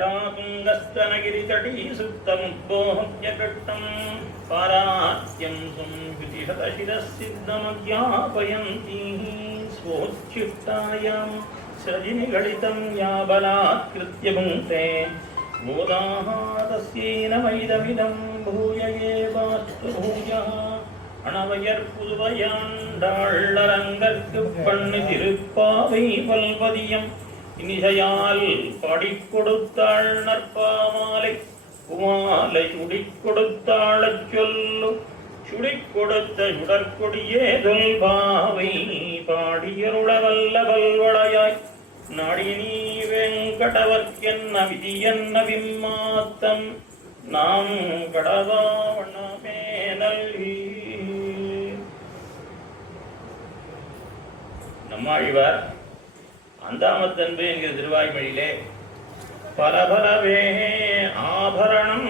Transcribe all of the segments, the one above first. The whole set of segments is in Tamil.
तुङ्गस्तनगिरितटी सुप्तमुद्बोह्य कृष्णं पारात्यं संविधिशतशिरःसिद्धमज्ञापयन्ती स्वोच्छिष्टायां सृजिनिगलितं या बलात्कृत्य भुङ्क्ते गोदाः तस्यै नमैदमिदं भूय एवास्तु भूयः அணவையற்புதுவையாண்டாளரங்கற்கு பண்ணு திருப்பாவை பல்பதியம் இனிசையால் பாடிக் கொடுத்தாள் நற்பாமாலை குமாலை சுடிக் கொடுத்தாளச் சொல்லு சுடிக் கொடுத்த சுடற்கொடியே தொல்பாவை பாடியருள வல்ல பல்வளையாய் நாடினீ வெங்கடவர்க்கென்ன விதியன்ன விம்மாத்தம் நாம் கடவாவணமே நல்கி. நம்மாழ்வார் அந்தாமத்தன்பு என்கிற திருவாய்மொழியிலே பலபலவே ஆபரணம்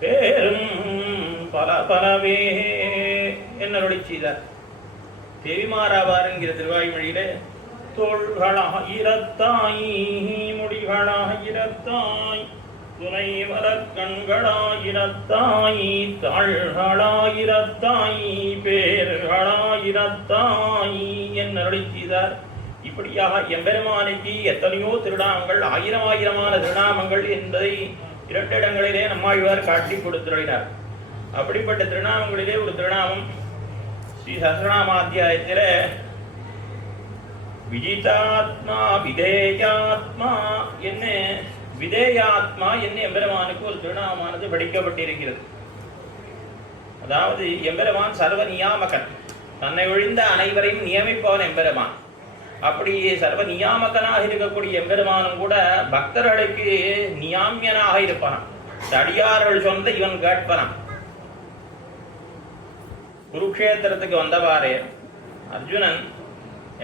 பேரும் பலபலவே என்னருளி செய்தார். தேவிமாராவார் என்கிற திருவாய்மொழியிலே தோள்களாயிரத்தாய் முடிகளாயிரத்தாய் துணை மலர்கண்களாயிரத்தாய் தாள்களாயிரத்தாய் பேர்களாயிரத்தாய் என்னருளி செய்தார். இப்படியாக எம்பெருமானைக்கு எத்தனையோ திருநாமங்கள், ஆயிரம் ஆயிரமான திருநாமங்கள் என்பதை இரண்டு இடங்களிலே நம்மாழ்வார் காட்டி கொடுத்துள்ளார். அப்படிப்பட்ட திருநாமங்களிலே ஒரு திருநாமம் ஸ்ரீ சஹஸ்ரநாமாத்தியாயத்தில் விஜிதாத்மா விதேயாத்மா என்ன விதேயாத்மா என்ன எம்பெருமானுக்கு ஒரு திருநாமானது படிக்கப்பட்டிருக்கிறது. அதாவது எம்பெருமான் சர்வ நியாமகன், தன்னை ஒழிந்த அனைவரையும் நியமிப்பவன் எம்பெருமான். அப்படி சர்வ நியாமகனாக இருக்கக்கூடிய எம்பெருமானும் கூட பக்தர்களுக்கு நியாமியனாக இருப்பான். அடியார்கள் சொந்த இவன் கேட்பனான். குருக்ஷேத்திரத்துக்கு வந்தவாறே அர்ஜுனன்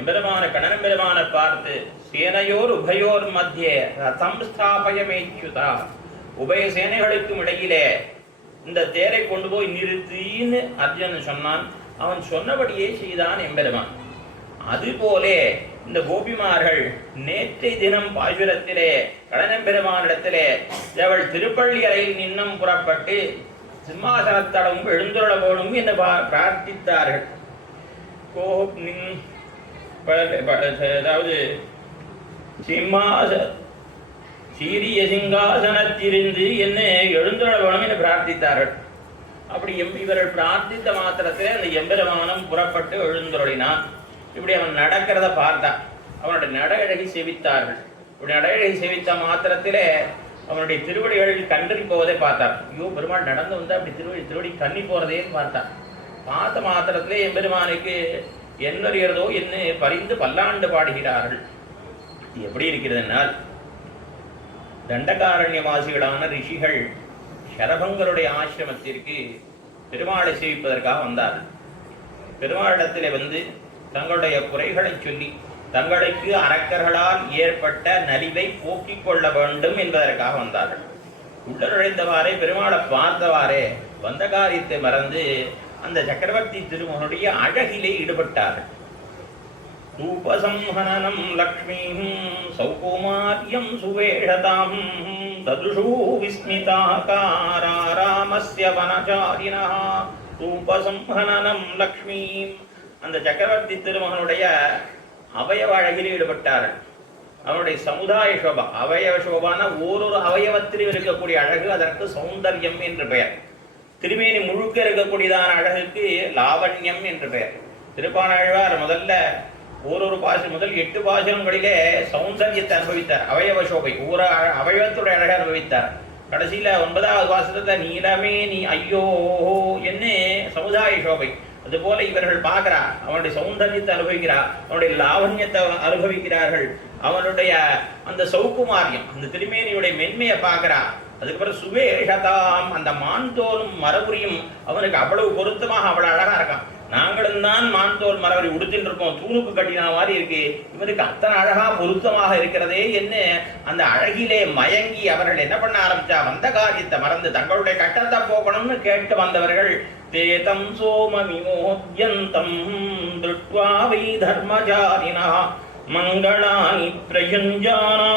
எம்பெருமான கண்ணனெம்பெருமானை பார்த்து சேனையோர் உபயோர் மத்தியே ரதம் ஸ்தாபயமேச்சுதா, உபய சேனைகளுக்கும் இடையிலே இந்த தேரை கொண்டு போய் நிறுத்தின்னு அர்ஜுனன் சொன்னான். அவன் சொன்னபடியே செய்தான் எம்பெருமான். அதுபோலே இந்த கோபிமார்கள் நேற்றை தினம் பாசுரத்திலே கண்ணனெம்பெருமானிடத்திலே அவள் திருப்பள்ளி அறையில் நின்னும் புறப்பட்டு சிம்மாசனத்தடம் எழுந்துள்ள போடும் என்று பிரார்த்தித்தார்கள். அதாவது சீரிய சிங்காசனத்திலிருந்து என்ன எழுந்துள்ள வேணும் என்று பிரார்த்தித்தார்கள். அப்படி இவர்கள் பிரார்த்தித்த மாத்திரத்தில் அந்த எம்பெருமானம் புறப்பட்டு எழுந்துள்ளினான். இப்படி அவன் நடக்கிறத பார்த்தான். அவனுடைய நட அழகி செவித்தார்கள். இப்படி நட அழகி செவித்த மாத்திரத்திலே அவனுடைய திருவடிகளில் கன்றி போவதை பார்த்தார். ஐயோ, பெருமாள் நடந்து வந்து அப்படி திருவடி கண்ணி போறதேன்னு பார்த்தான். பார்த்த மாத்திரத்திலே எம்பெருமானுக்கு என்னறியறதோ என்ன பறிந்து பல்லாண்டு பாடுகிறார்கள். இது எப்படி இருக்கிறதுனால், தண்டகாரண்யவாசிகளான ரிஷிகள் சரபங்களுடைய ஆசிரமத்திற்கு பெருமாளை சேவிப்பதற்காக வந்தார்கள். பெருமாளிடத்திலே வந்து தங்களுடைய குறைகளை சொல்லி தங்களுக்கு அரக்கர்களால் ஏற்பட்ட நலிவை போக்கிக் கொள்ள வேண்டும் என்பதற்காக வந்தார்கள். உள்ள நுழைந்தவாறே பெருமாளை பார்த்தவாறே வந்த காரியத்தை மறந்து அந்த சக்கரவர்த்தி திருமகனுடைய அழகிலே ஈடுபட்டார்கள். ரூபசம்ஹனனம் லக்ஷ்மீம் சௌகுமார்யம் சுவேஷதாம் ததுஷூ விஸ்மிதாகாரா ராமஸ்ய வனசாரிணः. ரூபசம்ஹனனம் லக்ஷ்மீம், அந்த சக்கரவர்த்தி திருமகனுடைய அவயவ அழகில் ஈடுபட்டார்கள். அவனுடைய சமுதாய சோபா, அவயவ சோபான ஓரொரு அவயவத்திலும் இருக்கக்கூடிய அழகு, அதற்கு சௌந்தர்யம் என்று பெயர். திருமேனி முழுக்க இருக்கக்கூடியதான அழகுக்கு லாவண்யம் என்று பெயர். திருப்பானாழ்வார் முதல்ல ஓரொரு முதல் 8 பாசுரங்களிலே சௌந்தர்யத்தை அனுபவித்தார். அவயவ சோபை, ஒரு அவயவத்துடைய அழகை அனுபவித்தார். கடைசியில 9வது பாசுரத்தை நீலமே நீ ஐயோ என்ன சமுதாய சோபை. அதுபோல இவர்கள் பார்க்கிறா, அவனுடைய சௌந்தர்யத்தை அனுபவிக்கிறார், அவனுடைய லாவண்யத்தை அனுபவிக்கிறார்கள், அவனுடைய அந்த சௌகுமாரியம், அந்த திருமேனியுடைய மென்மையை பார்க்கிறா. அதுக்கப்புறம் சுவேஷதாம், அந்த மான்தோலும் மரபுரியும் அவனுக்கு அவ்வளவு பொருத்தமாக அவ்வளவு அழகா இருக்கான். நாங்களும் தான் மான்தோல் மரபுரி உடுத்தின்னு இருக்கோம், தூணுக்கு கட்டின மாதிரி இருக்கு, இவனுக்கு அத்தனை அழகா பொருத்தமாக இருக்கிறதே என்ன அந்த அழகிலே மயங்கி அவர்கள் என்ன பண்ண ஆரம்பிச்சா, வந்த காரியத்தை மறந்து தங்களுடைய கட்டத்தை போக்கணும்னு கேட்டு வந்தவர்கள் தேதம் சோம விமோத்யந்தம் திருட்வா வை தர்மஜாரினா மங்களானி பிரயுஞ்சானா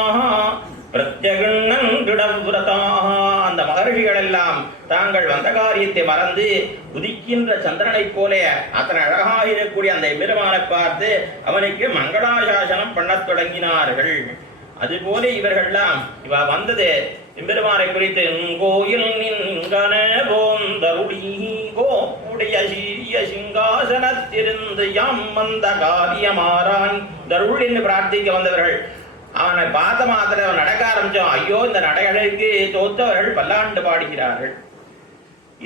பிரத்யகிருணங்கிடவிரதாக அந்த மகர்ஷிகள் எல்லாம் தாங்கள் வந்த காரியத்தை மறந்து உதிக்கின்ற சந்திரனைப் போல அத்தனை அழகாக இருக்கக்கூடிய அந்த எம்பெருமானை பார்த்து அவனுக்கு மங்களாசாசனம் பண்ணத் தொடங்கினார்கள். அதுபோல இவர்கள்லாம் இவ வந்தது எம்பெருமானை குறித்து கோயில் நின்கன போந்தருளி கோப்புடைய சீரிய சிங்காசனத்திருந்து யாம் வந்த காரியமாறான் தருள் என்று பிரார்த்திக்க வந்தவர்கள். அவனை பார்த்த மாத்திரம் அவன் நடக்க ஆரம்பிச்சோம். ஐயோ, இந்த நடைகளுக்கு தோத்தவர்கள் பல்லாண்டு பாடுகிறார்கள்.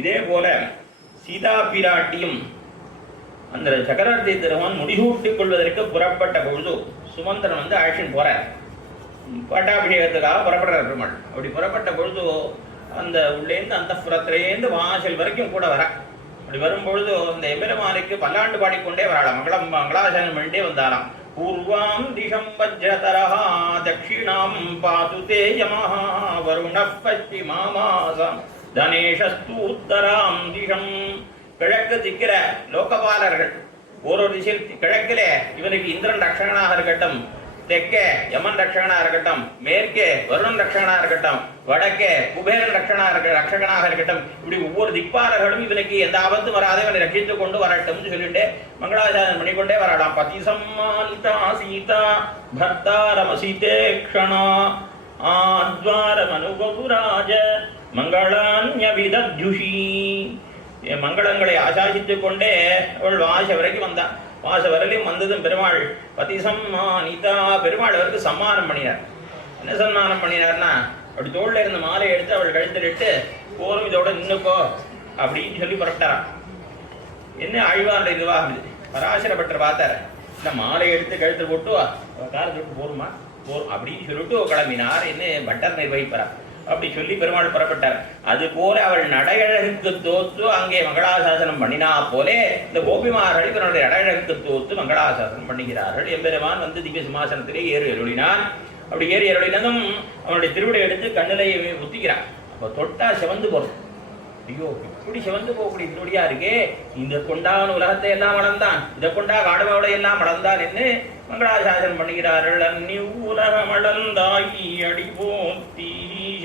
இதே போல சீதா பிராட்டியும் அந்த சக்கரவர்த்தி திருமகன் முடிசூட்டிக் கொள்வதற்கு புறப்பட்ட பொழுது சுமந்திரன் வந்து அழைச்சின்னு போறார். பட்டாபிஷேகத்துக்காக புறப்படுறார் பெருமாள். அப்படி புறப்பட்ட பொழுது அந்த உள்ளேந்து அந்த புறத்திலேருந்து வாசல் வரைக்கும் கூட வர. அப்படி வரும்பொழுது அந்த எம்பெருமானுக்கு பல்லாண்டு பாடிக்கொண்டே வராளாம். மங்களாசனம் பண்ணிட்டே வந்தாராம். பூர்வாம் திசம் வஜ்ரதரஹா தக்ஷிணாம் பாது தே யமஹ வருணः பச்சிமாமாசம் தனேஷஸ்து உத்தராம் திசம். கிழக்கு திக்கிற லோகபாலர்கள் ஒரு திசையில் கிழக்கிலே இவனுக்கு இந்திரன் ரட்சகனாக இருக்கட்டும், தெற்கே யமன் ரட்சகனாக இருக்கட்டும், மேற்கே வருணன் ரட்சகனாக இருக்கட்டும், வடக்கே குபேரன் ரட்சகனாக இருக்கட்டும், இப்படி ஒவ்வொரு திக்பாலர்களும் இவனுக்கு எந்த ஆபத்தும் வராத இவனை ரட்சித்துக் கொண்டு வரட்டும் சொல்லிட்டு மங்களாசாசனம் பண்ணிக்கொண்டே வரலாம். பதி சம்மானிதா சீதா பர்த்தாரமசிதே க்ஷணா ஆத்வாரமனுபபுராஜ மங்களான்யவிதத்யுஷி. மங்களங்களை ஆசாசித்துக் கொண்டே அவள் வாச வரைக்கும் வந்தான். வாச வரையிலும் வந்ததும் பெருமாள் பதி சம்மானிதா பெருமாள் அவருக்கு சம்மானம் பண்ணினார். என்ன சம்மானம் பண்ணினார்னா, அப்படி தோளில் இருந்த மாலை எடுத்து அவள் கழுத்திட்டு போரும் இதோட நின்னுக்கோ அப்படின்னு சொல்லி புறப்பட்டாராம். என்ன ஆழ்வார் இதுவா பராசரப்பட்டர் பார்த்தார். இந்த மாலை எடுத்து கழுத்து போட்டு காலத்து விட்டு போருமா போரும் அப்படின்னு சொல்லிட்டு கிளம்பினார். என்ன பட்டர் நிர்வகிப்பார் அப்படி சொல்லி பெருமாள் புறப்பட்டார். அது போல அவள் நடையழகுக்கு தோத்து அங்கே மங்களாசாசனம் பண்ணினா போலே இந்த கோபிமார்கள் இவனுடைய நடையழகுக்கு தோத்து மங்களாசாசனம் பண்ணுகிறார்கள். எம்பெருமான் வந்து திவ்ய சிம்மாசனத்திலே ஏறி அருளினான். அப்படி ஏறி அருளினதும் அவனுடைய திருவிடை எடுத்து கண்ணிலை ஊத்திக்கிறான். அப்போ தொட்டா சிவந்து போறோம். ஐயோ, இப்படி சிவந்து போகக்கூடிய திருவடியா இருக்கே, இந்த கொண்டான் உலகத்தை எல்லாம் வளர்ந்தான், இதை கொண்டா காடுமோட எல்லாம் வளர்ந்தான் என்று மங்களாசாசனம் பண்ணுகிறார்கள். அந்நி உலகம் வளர்ந்தாயி அடி போத்தி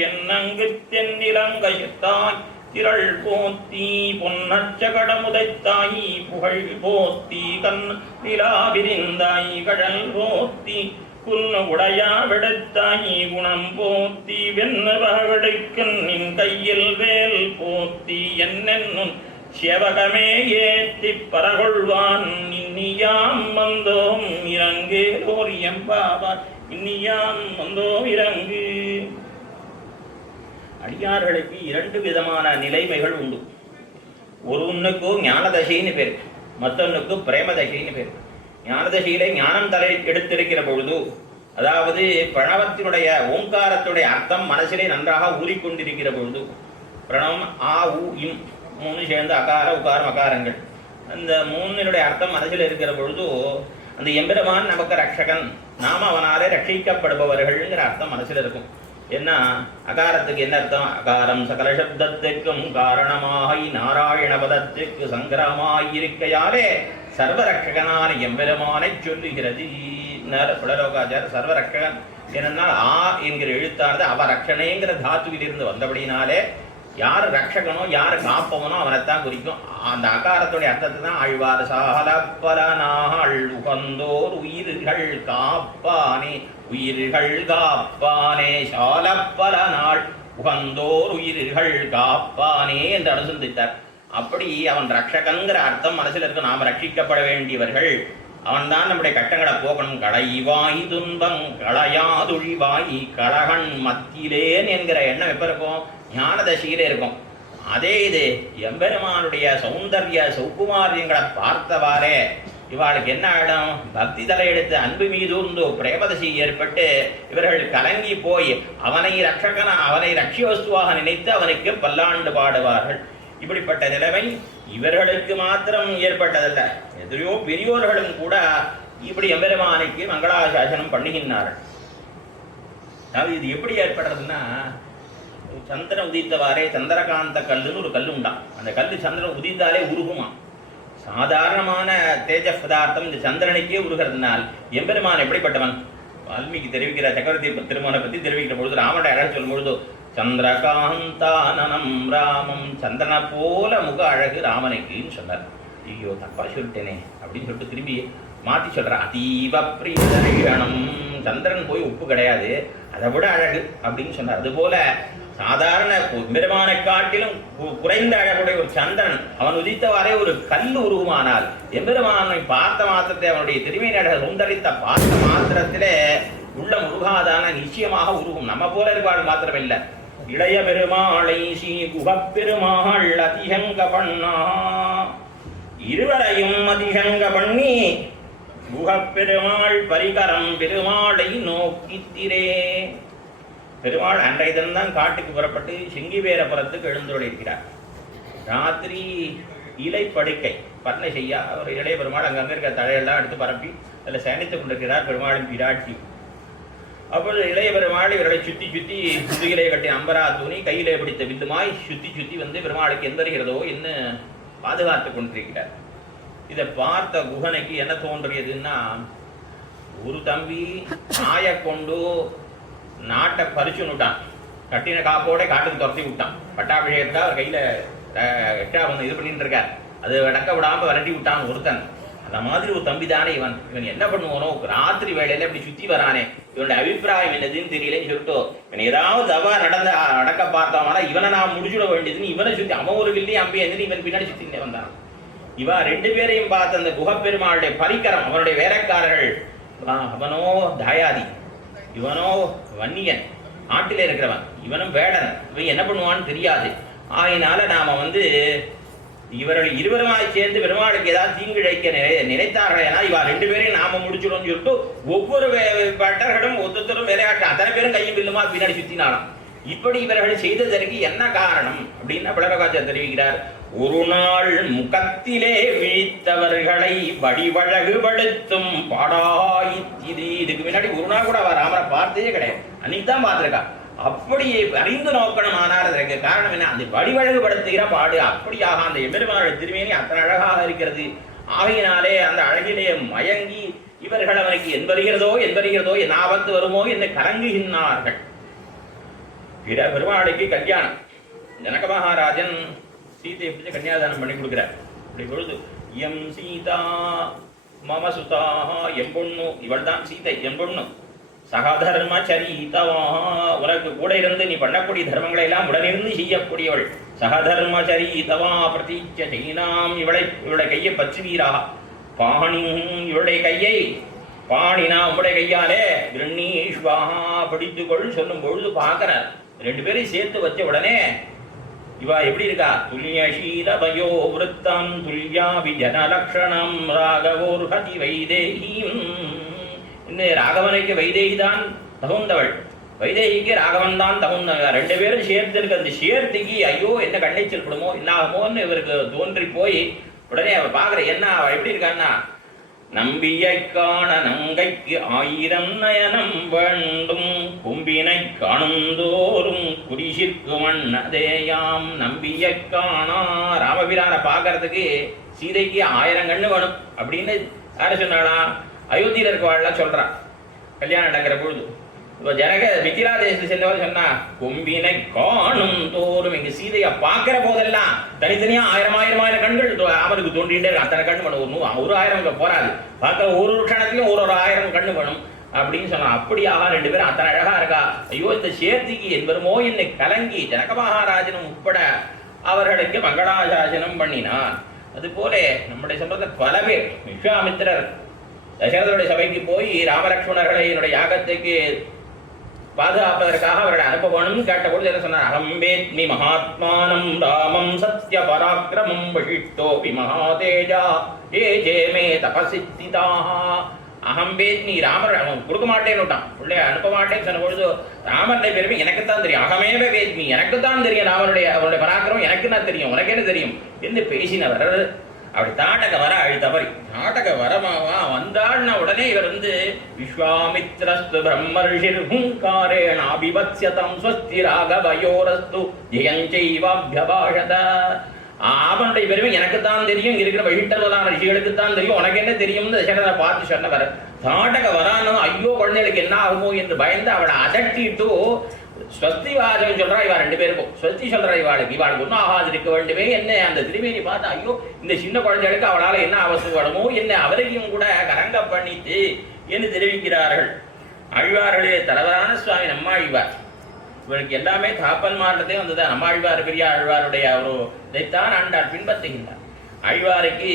என்னங்கு தென்னிலங்கைத்தாய் திரள் போத்தி பொன்னச்சகடமுதைத்தாயி புகழ் போத்தி கண் நிலா விரிந்தாயி கடல் போத்தி குன்னு உடையா விடத்தாயி குணம் போத்தி வெண்ணவகடைக்கண் நின் கையில் வேல் போத்தி என்னென்னும் செவகமே ஏத்தி பரகொள்வான் இன்னியாம் வந்தோம் இறங்கு ஓர் எம்பாவார் இன்னியாம் வந்தோம் இறங்கு. அடியார்களுக்கு இரண்டு விதமான நிலைமைகள் உண்டு. ஒருவனுக்கு ஞானதசைன்னு பேர், மற்றொன்னுக்கு பிரேமதசைன்னு பேர். ஞானதசையிலே ஞானம் தலை எடுத்திருக்கிற பொழுது, அதாவது பிரணவத்தினுடைய ஓங்காரத்துடைய அர்த்தம் மனசிலே நன்றாக ஊறிக்கொண்டிருக்கிற பொழுது, பிரணவம் ஆ உ இம் மூணு சேர்ந்து அகார உகாரம் அகாரங்கள், அந்த மூணினுடைய அர்த்தம் மனசில் இருக்கிற பொழுது அந்த எம்பெருமான் நமக்கு ரட்சகன், நாம் அவனாலே ரட்சிக்கப்படுபவர்கள்ங்கிற அர்த்தம் மனசில் இருக்கும். என்ன அகாரத்துக்கு என்ன அர்த்தம்? அகாரம் சகல சப்தத்திற்கும் காரணமாக நாராயண பதத்திற்கு சங்கிரமாயிருக்கையாலே சர்வரட்சகனான எம்பெருமானை சொல்லுகிறது. புலலோகாச்சார சர்வரட்சகன் ஏனென்றால் ஆ என்கிற எழுத்தானது அவரட்சணைங்கிற தாத்துவிலிருந்து வந்தபடினாலே யார் ரட்சகனோ யார் காப்பவனோ அவனைத்தான் குறிக்கும். அந்த அகாரத்துடைய அர்த்தத்தை தான் ஆழ்வார் சாலப்பலனாள் உகந்தோர் உயிர்கள் காப்பானே உயிர்கள் காப்பானே சாலப்பலனாள் உகந்தோர் உயிர்கள் காப்பானே என்று அனுசந்தித்தார். அப்படி அவன் ரட்சகங்கிற அர்த்தம் மனசில் இருக்கு. நாம் ரட்சிக்கப்பட வேண்டியவர்கள், அவன் தான் நம்முடைய கட்டங்களை போக்கணும். களைவாய் துன்பம் களையாதுழிவாய் கழகன் மத்தியிலேன் என்கிற எண்ணம் எப்ப இருக்கும்? ஞானதசையிலே இருக்கும். அதே இது எம்பெருமானுடைய சௌந்தர்ய சௌகுமாரியங்களை பார்த்தவாறே இவாளுக்கு என்ன ஆயிடும்? பக்தி தலையெடுத்து அன்பு மீதூர்ந்து பிரேமதசி ஏற்பட்டு இவர்கள் கலங்கி போய் அவனை ரட்சிய வஸ்துவாக நினைத்து அவனுக்கு பல்லாண்டு பாடுவார்கள். இப்படிப்பட்ட நிலைமை இவர்களுக்கு மாத்திரம் ஏற்பட்டதல்ல, எதிரையோ பெரியோர்களும் கூட இப்படி எம்பெருமானுக்கு மங்களாசாசனம் பண்ணுகின்றார்கள். அதாவது இது எப்படி ஏற்படுறதுன்னா, சந்திரன் உதித்தவாறே சந்திரகாந்த கல்லுன்னு ஒரு கல் உண்டாம். அந்த கல் சந்திரன் உதித்தாலே உருகுமா. சாதாரணமான தேஜ பதார்த்தம் இந்த சந்திரனுக்கே உருகிறதுனால் எம்பெருமான் எப்படிப்பட்டவன்? வால்மீகி தெரிவிக்கிற சக்கரவர்த்தி திருமகனை பற்றி தெரிவிக்கிற பொழுது ராமனை அழகு சொல்லும் பொழுது சந்திரகாந்தானனம் ராமம், சந்திரனை போல முக அழகு ராமனுக்குன்னு சொன்னார். ஐயோ தப்பா சொல்லிட்டேனே அப்படின்னு சொல்லிட்டு திரும்பி மாற்றி சொல்கிறார். அதீவ பிரியதரிகணம், சந்திரன் போய் உப்பு கிடையாது, அதை விட அழகு அப்படின்னு சொன்னார். அதுபோல சாதாரண பெருமானை காட்டிலும் குறைந்த அழகுடைய ஒரு சந்திரன் அவன் உதித்தவாறே ஒரு கல் உருவமானால் எம்பெருமானை பார்த்த மாத்திரத்தை அவனுடைய திருமையின் அழகு சுந்தரித்த பார்த்த மாத்திரத்திலே உள்ள முருகாதான நிச்சயமாக உருகும். நம்ம போல இருப்பாடு மாத்திரமில்லை. இளைய பெருமாளை ஸ்ரீ குகப்பெருமாள் அதிசங்க பண்ணா, இருவரையும் அதிசங்க பண்ணி குகப்பெருமாள் பரிகரம் பெருமாளை நோக்கித்திரே. பெருமாள் அன்றைய தினம்தான் காட்டுக்கு புறப்பட்டு சிங்கிவேரபுரத்துக்கு எழுந்துள்ளிருக்கிறார். ராத்திரி இலை படுக்கை பன்னை செய்யா அவர் இளைய பெருமாள் அங்கங்கே இருக்கிற தழையெல்லாம் எடுத்து பரப்பி அதில் சயனித்துக் கொண்டிருக்கிறார் பெருமாளின் பிராட்சி. அப்போது இளைய பெருமாள் இவர்களை சுற்றி சுற்றி முதுகிலே கட்டிய அம்பரா தூணி கையிலே பிடித்த வில்லுமாய் சுற்றி சுற்றி வந்து பெருமாளுக்கு எந்தருகிறதோ என்ன பாதுகாத்து கொண்டிருக்கிறார். இதை பார்த்த குகனுக்கு என்ன தோன்றியதுன்னா, ஒரு தம்பி நாயை கொண்டு நாட்டை பறிச்சு விட்டான், கட்டின காப்போட காட்டுக்கு துரத்தி விட்டான். பட்டாபிஷேகத்தை அவர் கையில் எட்டா வந்து இது பண்ணிட்டு இருக்கார், அது அடக்க விடாமல் விரட்டி விட்டான் ஒருத்தன். அந்த மாதிரி ஒரு தம்பி தானே இவன். இவன் என்ன பண்ணுவானோ, ராத்திரி வேலையில இப்படி சுற்றி வரானே, இவனுடைய அபிப்பிராயம் என்னதுன்னு தெரியலன்னு சொல்லிட்டு இவன் ஏதாவது தவா அடக்க பார்த்தானா இவனை நான் முடிச்சுட வேண்டியதுன்னு இவனை சுற்றி அவன் ஒரு வில்லி அம்பி எந்திரி இவன் பின்னாடி சுற்றினே வந்தான். இவன் ரெண்டு பேரையும் பார்த்த அந்த குகப்பெருமாளுடைய பரிகரம் அவனுடைய வேலைக்காரர்கள், அவனோ தாயாதி, இவனோ வன்னியன், நாட்டில் இருக்கிறவன், இவனும் வேடன், இவன் என்ன பண்ணுவான்னு தெரியாது. ஆகினால நாம இவர்கள் இருவருமாய் சேர்ந்து பெருமாளுக்கு ஏதாவது தீங்கிழைக்க நினைத்தார்கள். ஏன்னா இவா ரெண்டு பேரையும் நாம முடிச்சிடும் சொல்லிட்டு ஒவ்வொரு பட்டர்களும் ஒருத்தரும் விளையாட்டு அத்தனை பேரும் கையும் வில்லுமா பின்னாடி சுத்தினாலும். இப்படி இவர்கள் செய்ததற்கு என்ன காரணம் அப்படின்னு பிளவகாச்சார் தெரிவிக்கிறார். ஒரு நாள் முகத்திலே விழித்தவர்களை வடிவழகுபடுத்தும் பாடாயித்திது. இதுக்கு முன்னாடி ஒரு நாள் கூட அவர் ராமரை பார்த்ததே கிடையாது, அன்னைக்கு தான் பார்த்திருக்கா. அப்படி அறிந்து நோக்கணும். ஆனால் அதற்கு காரணம் என்ன, அந்த வடிவழகுபடுத்துகிற பாடு அப்படியாக அந்த எம்பெருமானுடைய திருமேனி அத்தனை அழகாக இருக்கிறது. ஆகையினாலே அந்த அழகிலே மயங்கி இவர்கள் அவனுக்கு என்பருகிறதோ என் ஆபத்து வருமோ என்று கலங்குகின்றார்கள். பெருமாளுக்கு கல்யாணம், ஜனக மகாராஜன் சீதையை பிடிச்ச கன்னியாதானம் பண்ணி கொடுக்கிறார். அப்படி பொழுது எம் சீதா மம சுதா, எம் பொண்ணு, இவள் தான் சீதை, எம் பொண்ணு, சகதர்ம சரிதவா, உனக்கு கூட இருந்து நீ பண்ணக்கூடிய தர்மங்களை எல்லாம் உடனிருந்து செய்யக்கூடியவள். சகதர்ம சரிதவா பிரதீட்ச செய்யினாம், இவளுடைய கையை பற்றுவீராக. பாணி, இவளுடைய கையை பாணினா உங்களுடைய கையாலே கிருண்ணீஸ்வாஹா பிடித்துக்கொள் சொல்லும் பொழுது பார்க்கிறார். ரெண்டு பேரையும் சேர்த்து வச்ச உடனே இவா எப்படி இருக்கா, துல்யசீல பயோ விருத்தம் துல்யா விஜன லக்ஷணம் ராகவோர்ஹதி வைதேகீம். இன்னும் ராகவனுக்கு வைதேகி தான் தகுந்தவள், வைதேகிக்கு ராகவன் தான் தகுந்தவன். ரெண்டு பேரும் சேர்த்து இருக்கு. அந்த சேர்த்துக்கு ஐயோ என்ன கண்ணைச்சல் படுமோ என்னாகுமோன்னு இவருக்கு தோன்றி போய் உடனே அவ பாக்குற என்ன அவள் எப்படி இருக்கான்னா, நம்பியை காண நங்கைக்கு 1000 நயனம் வேண்டும், கும்பினை காணுந்தோறும் குடிசிற்கு மண்ணதேயாம். நம்பியை காணா, ராமபிரான பாக்குறதுக்கு சீதைக்கு 1000 கண்ணு வேணும் அப்படின்னு யார சொன்னாளா, அயோத்தியில் இருக்கவாள்லாம் சொல்றான். கல்யாணம் நடக்கிற பொழுது ஜனக மிதிலா தேசத்தை சென்றவர் சொன்னா, கொம்பினை காணும் தோறும், இங்க சீதையை பார்க்கிற போதெல்லாம் தனித்தனியா 1000 கண்கள் அவருக்கு தோன்றிட்டே அத்தனை கண்ணு வேணும். ஒரு 1000 போராது, பார்க்க ஒரு க்ஷணத்திலும் ஒரு 1000 கண்ணு வேணும் அப்படின்னு சொன்னா. அப்படியாக ரெண்டு பேரும் அத்தனை அழகா இருக்கா. ஐயோ இந்த சேர்த்திக்கு என்பருமோ என்னை கலங்கி ஜனக மகாராஜனும் உட்பட அவர்களுக்கு மங்களாசாசனம் பண்ணினான். அது போல நம்முடைய சம்பந்தத்தில் பல பேர், விஸ்வாமித்திரர் தசரதனுடைய சபைக்கு போய் ராமலட்சுமணர்களை என்னுடைய யாகத்துக்கு பாதுகாப்பதற்காக அவர்களை அனுப்ப வேணும்னு கேட்டபொழுது என்ன சொன்னார், அகம்பேத்மி மகாத்மானம் ராமம் சத்ய பராக்கிரமம் வசிஷ்டோபி மகாதேஜா ஏ ஜேமே தபசித்திதாக. அகம்பேத்மி, ராமர் அவன் கொடுக்க மாட்டேன்னு விட்டான், பிள்ளைய அனுப்ப மாட்டேன்னு சொன்ன பொழுது ராமருடைய பெருமை எனக்குத்தான் தெரியும், அகமேவ வேத்மி, எனக்குத்தான் தெரியும், அவருடைய பராக்கிரமம் எனக்கு தான் தெரியும், உனக்கு என்ன தெரியும் என்று பேசினவர். அப்படி தாட்டக வர அழித்தவர், தாட்டக வரமாவா வந்தாள்னா உடனே இவர் விஸ்வாமித்ரஸ்து பிரம்மர்ஷிர் ஹுங்காரேண அபிவத்ஸ்யதம் ஸ்வஸ்தி ராகவயோரஸ்து ஜெயஞ்சைவாப்யபாஷத. அவனுடைய பெருமை எனக்குத்தான் தெரியும், இருக்கிற வழிட்டர்களான ரிஷிகளுக்குத்தான் தெரியும், உனக்கு என்ன தெரியும்னு தசரதனை பார்த்து சொன்னவர். தாடக வரானோ ஐயோ குழந்தைகளுக்கு என்ன ஆகுமோ என்று பயந்து அவளை அதட்டிட்டு ஸ்வஸ்தி வாசகம் சொல்றா இவா ரெண்டு பேருக்கும் ஸ்வஸ்தி சொல்றா இவாளுக்கு ஒன்றும் ஆகாது இருக்க வேண்டுமே என்ன அந்த திருமேனி பார்த்து ஐயோ இந்த சின்ன குழந்தைகளுக்கு அவளால் என்ன அவசரப்படுமோ என்ன அவரையும் கூட கரங்க பண்ணிட்டு என்று தெரிவிக்கிறார்கள். ஆழ்வார்களே தலைவரான சுவாமி நம்மாழ்வார். இவருக்கு எல்லாமே தாப்பன்மார்டத்தையும் வந்தது. நம்மாழ்வார் பெரிய ஆழ்வாருடைய ஒரு இதைத்தான் ஆண்டாள் பின்பற்றுகின்றார். ஆழ்வாருக்கு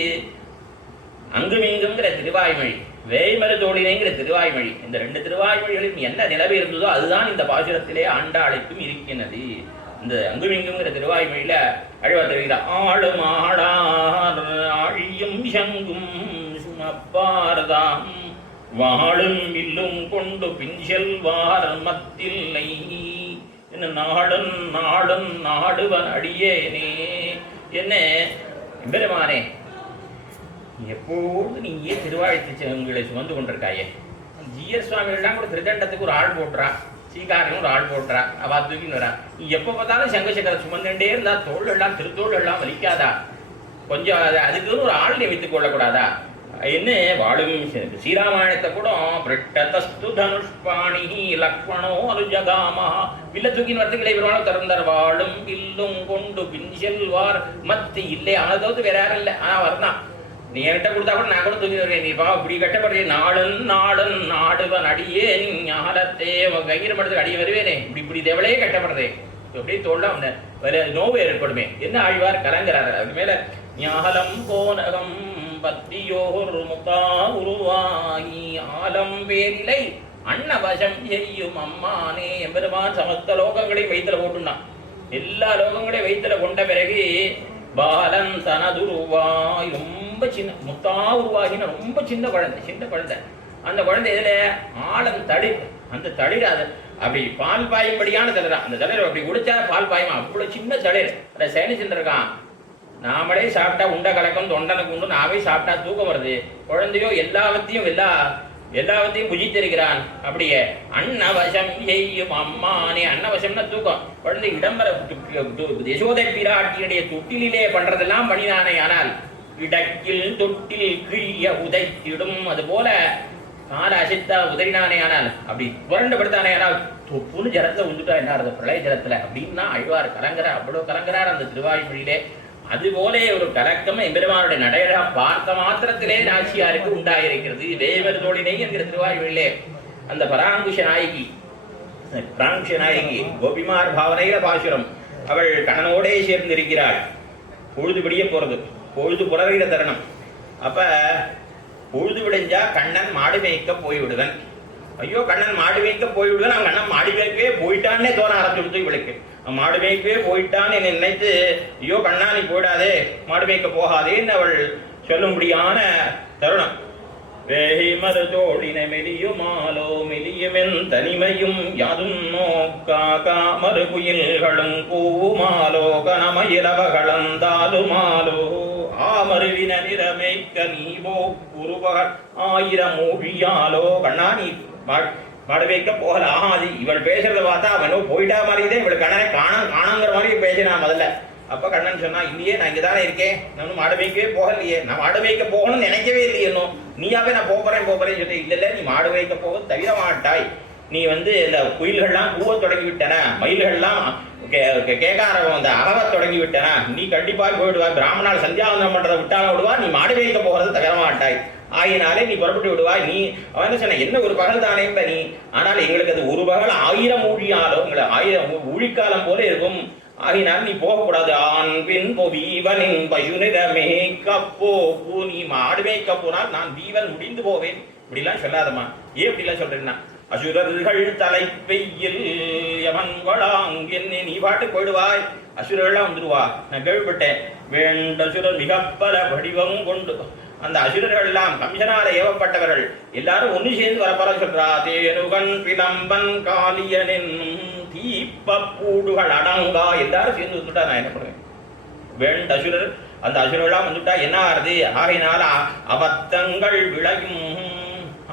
அங்குமிங்குங்கிற திருவாய்மொழி, வேய்மரு தோழினைங்கிற திருவாய்மொழி, இந்த ரெண்டு திருவாய்மொழிகளிலும் என்ன நிலவு இருந்ததோ அதுதான் இந்த பாசுரத்திலே ஆண்டாளுக்கும் இருக்கிறது. இந்த அங்குமிங்குங்கிற திருவாய்மொழியில ஆழ்வார் தெரிவிக்கிறார். ஆளும் ஆடார் ஆழியும் சங்கும் சுமப்பார்தாம் வாழும் வில்லும் கொண்டு பிஞ்செல்வார் மத்தில்லை என்ன நாடும் நாடும் நாடுவன் அடியேனே. என்ன பெருமானே, எப்போது நீ ஏன் திருவாழ்த்துங்களை சுமந்து கொண்டிருக்காயே? ஜிஎஸ் சுவாமிகள்லாம் கூட திருதண்டத்துக்கு ஒரு ஆள் போட்டுறா, சீக்காரனும் ஒரு ஆள் போட்டுறா, அவா தூக்கின்னு வரா. நீ எப்போ பார்த்தாலும் சங்க சக்கரை சுமந்துட்டே இருந்தா தோள் எல்லாம் திருத்தோள் எல்லாம் வலிக்காதா? கொஞ்சம் அதுக்குன்னு ஒரு ஆள் நீ வைத்துக் கொள்ளக்கூடாதா? என்ன வாழும் ஸ்ரீராமாயணத்தை கூட பிரிட்டதஸ்து தனுஷ்பாணி லக்ஷ்மணோ அருஜகாமா வில்ல தூக்கின்னு வரத்துக்கு இடைவெளிவாலும் திறந்தார். வாழும் வில்லும் கொண்டு பின் செல்வார் மத்தி இல்லை. அவனை தவிர்த்து வேற யாரும் இல்லை. ஆனால் வரதான் நீ என்கிட்ட கொடுத்தா கூட நான் கூட தூக்கி வருவேன். நீ பா இப்படி கட்டப்படுறே நாளும் நாளும் நாடுவன் அடியே நீ ஞானத்தே கையிற மடத்துக்கு அடியே வருவேனே. இப்படி தேவலையே கட்டப்படுறே அப்படியே தோல்ல வேற நோவு ஏற்படுமே. என்ன ஆழ்வார் கலங்கிறார். அது மேல ஞாலம் போனகம் பத்தியோர் முகா உருவாகி ஆலம் பேரிலை அன்னவசம் செய்யும் அம்மானே. எம்பெருமான் சமஸ்த லோகங்களையும் வயிற்றுல போட்டுனான். எல்லா லோகங்களையும் வயிற்றுல கொண்ட பிறகு பாலன் தனதுருவாய் ரொம்ப சின்ன முத்தா உருவாகின ரொம்ப சின்ன குழந்தை. அந்த குழந்தை இதுல ஆழம் தளிர், அந்த தளிர் அது அப்படி பால் பாயும்படியான தளிரா. அந்த தளிர் அப்படி குடிச்சா பால் பாயுமா, அவ்வளவு சின்ன தளிர். அதை சேனிச்சுருக்கான். நாமளே சாப்பிட்டா உண்ட கலக்கம், தொண்டனுக்கு உண்டு, நாமே சாப்பிட்டா தூக்கம் வருது. குழந்தையோ எல்லாவற்றையும் புஜித்திருக்கிறான். அப்படியே அன்னவசம் செய்யும் அம்மானே. அன்னவசம்னா தூக்கம். குழந்தை இடம்பெற யசோதை பிராட்டியுடைய தொட்டிலே பண்றதெல்லாம் பண்ணினானே. ஆனால் இடக்கில் தொட்டில் கிழிய உதைத்திடும். அது போல கால அசைத்தா உதறினானே. ஆனால் அப்படி புரண்டப்படுத்தானே. ஆனால் தொப்புன்னு ஜலத்துல உந்துட்டா என்ன பிரளய ஜலத்துல அப்படின்னா அழ்வார் கலங்குறார். அவ்வளவு கலங்குறார் அந்த திருவாய்மொழியிலே. அதுபோல ஒரு கலக்கம் எம்பெருமானுடைய நடையழகா பார்த்த மாத்திரத்திலே நாச்சியாருக்கு உண்டாயிருக்கிறது. வேவர் தோழினை என்கிற திருவாய்மொழியிலே அந்த பராங்குஷ நாயகி கோபிமார் பாவனையில பாசுரம். அவள் கண்ணனோடே சேர்ந்திருக்கிறாள். பொழுது விடிய போறது, பொழுது புறவைகிற தருணம். அப்ப பொழுது விடிஞ்சா கண்ணன் மாடு மேய்க்க போய்விடுவன். ஐயோ கண்ணன் மாடு மேய்க்க போய்விடுவன். அவன் கண்ணன் மாடு மேய்க்கவே போயிட்டான்னே தோண ஆரம்பிச்சு இவளுக்கு. மாடு மேய்க்கவே போயிட்டான்னு என்னை நினைத்து ஐயோ கண்ணா நீ போயிடாதே, மாடு மேய்க்க போகாதேன்னு அவள் சொல்லும்படியான தருணம். வேமரு தோழின மெலியுமாலோ மெலியுமென் தனிமையும் யாதும் நோக்காக மறுகுயில்களும் கூவுமாலோ கனமயிலவகளந்தாலுமாலோ ஆமருவின நிறமேய்க்க நீவோ குருவகள் 1000 மொழியாலோ. கண்ணா நீ மாடு வைக்க போகல. ஆகாது. இவள் பேசுறத பார்த்தா அவனோ போயிட்டா மாதிரிதான் இவள் கண்ணனை காணாங்கிற மாதிரி பேசினான் முதல்ல. அப்ப கண்ணன் சொன்னா இல்லையே நான் இங்கதானே இருக்கேன், நான் மாடு வைக்கவே போகலையே, நான் மாடு வைக்க போகணும்னு நினைக்கவே இல்லையே. நீயாவே நான் போறேன்னு சொல்லி இல்ல நீ மாடு வைக்க போக தவிர மாட்டாய். நீ இந்த குயில்கள்லாம் கூவ தொடங்கி விட்டன, மயில்கள்லாம் கேட்காரவங்க அறவ தொடங்கி விட்டன, நீ கண்டிப்பா போயிடுவா. பிராமணால் சந்தியாவந்தனம் பண்றதை விட்டாலும் விடுவா, நீ மாடு வைக்க போகிறது தவிர மாட்டாய். ஆயினாலே நீ புறப்பட்டு விடுவாய். நீ அவன் சொன்ன என்ன ஒரு பகல் தானே நீ, ஆனால் எங்களுக்கு அது ஒரு பகல் 1000 ஊழியாலோ, உங்களை 1000 ஊழிக்காலம் போல இருக்கும். ஆகினால் நீ போகக்கூடாது. ஆண் பின் வீவனின் பசுனிடமே கப்போ நீ மாடு மேய்க்க போனால் நான் வீவன் முடிந்து போவேன். இப்படிலாம் சொல்லாதம்மா. ஏன் இப்படிலாம் சொல்றேன்னா அசுரர்கள் தலைப்பெய்யில் எவன் வளாங்கென்னு நீ பாட்டு போயிடுவாய். அசுரர்கள்லாம் வந்துடுவா. நான் கேள்விப்பட்டேன். வேண்டசுரர் மிகப்பல வடிவம் கொண்டு அந்த அசுரர்கள் எல்லாம் கம்சனால ஏவப்பட்டவர்கள் எல்லாரும் ஒண்ணு சேர்ந்து வரப்போற சொல்றா. தேனுகன் பிளம்பன் காலியனின் தீப்பூடுகள் அடங்கா எல்லாரும் சேர்ந்து வந்துட்டா நான் என்ன பண்ணுவேன்? வேண்ட அசுரர் அந்த அசுரெல்லாம் வந்துட்டா என்ன ஆறுது? ஆகையினால அபத்தங்கள் விளையும்.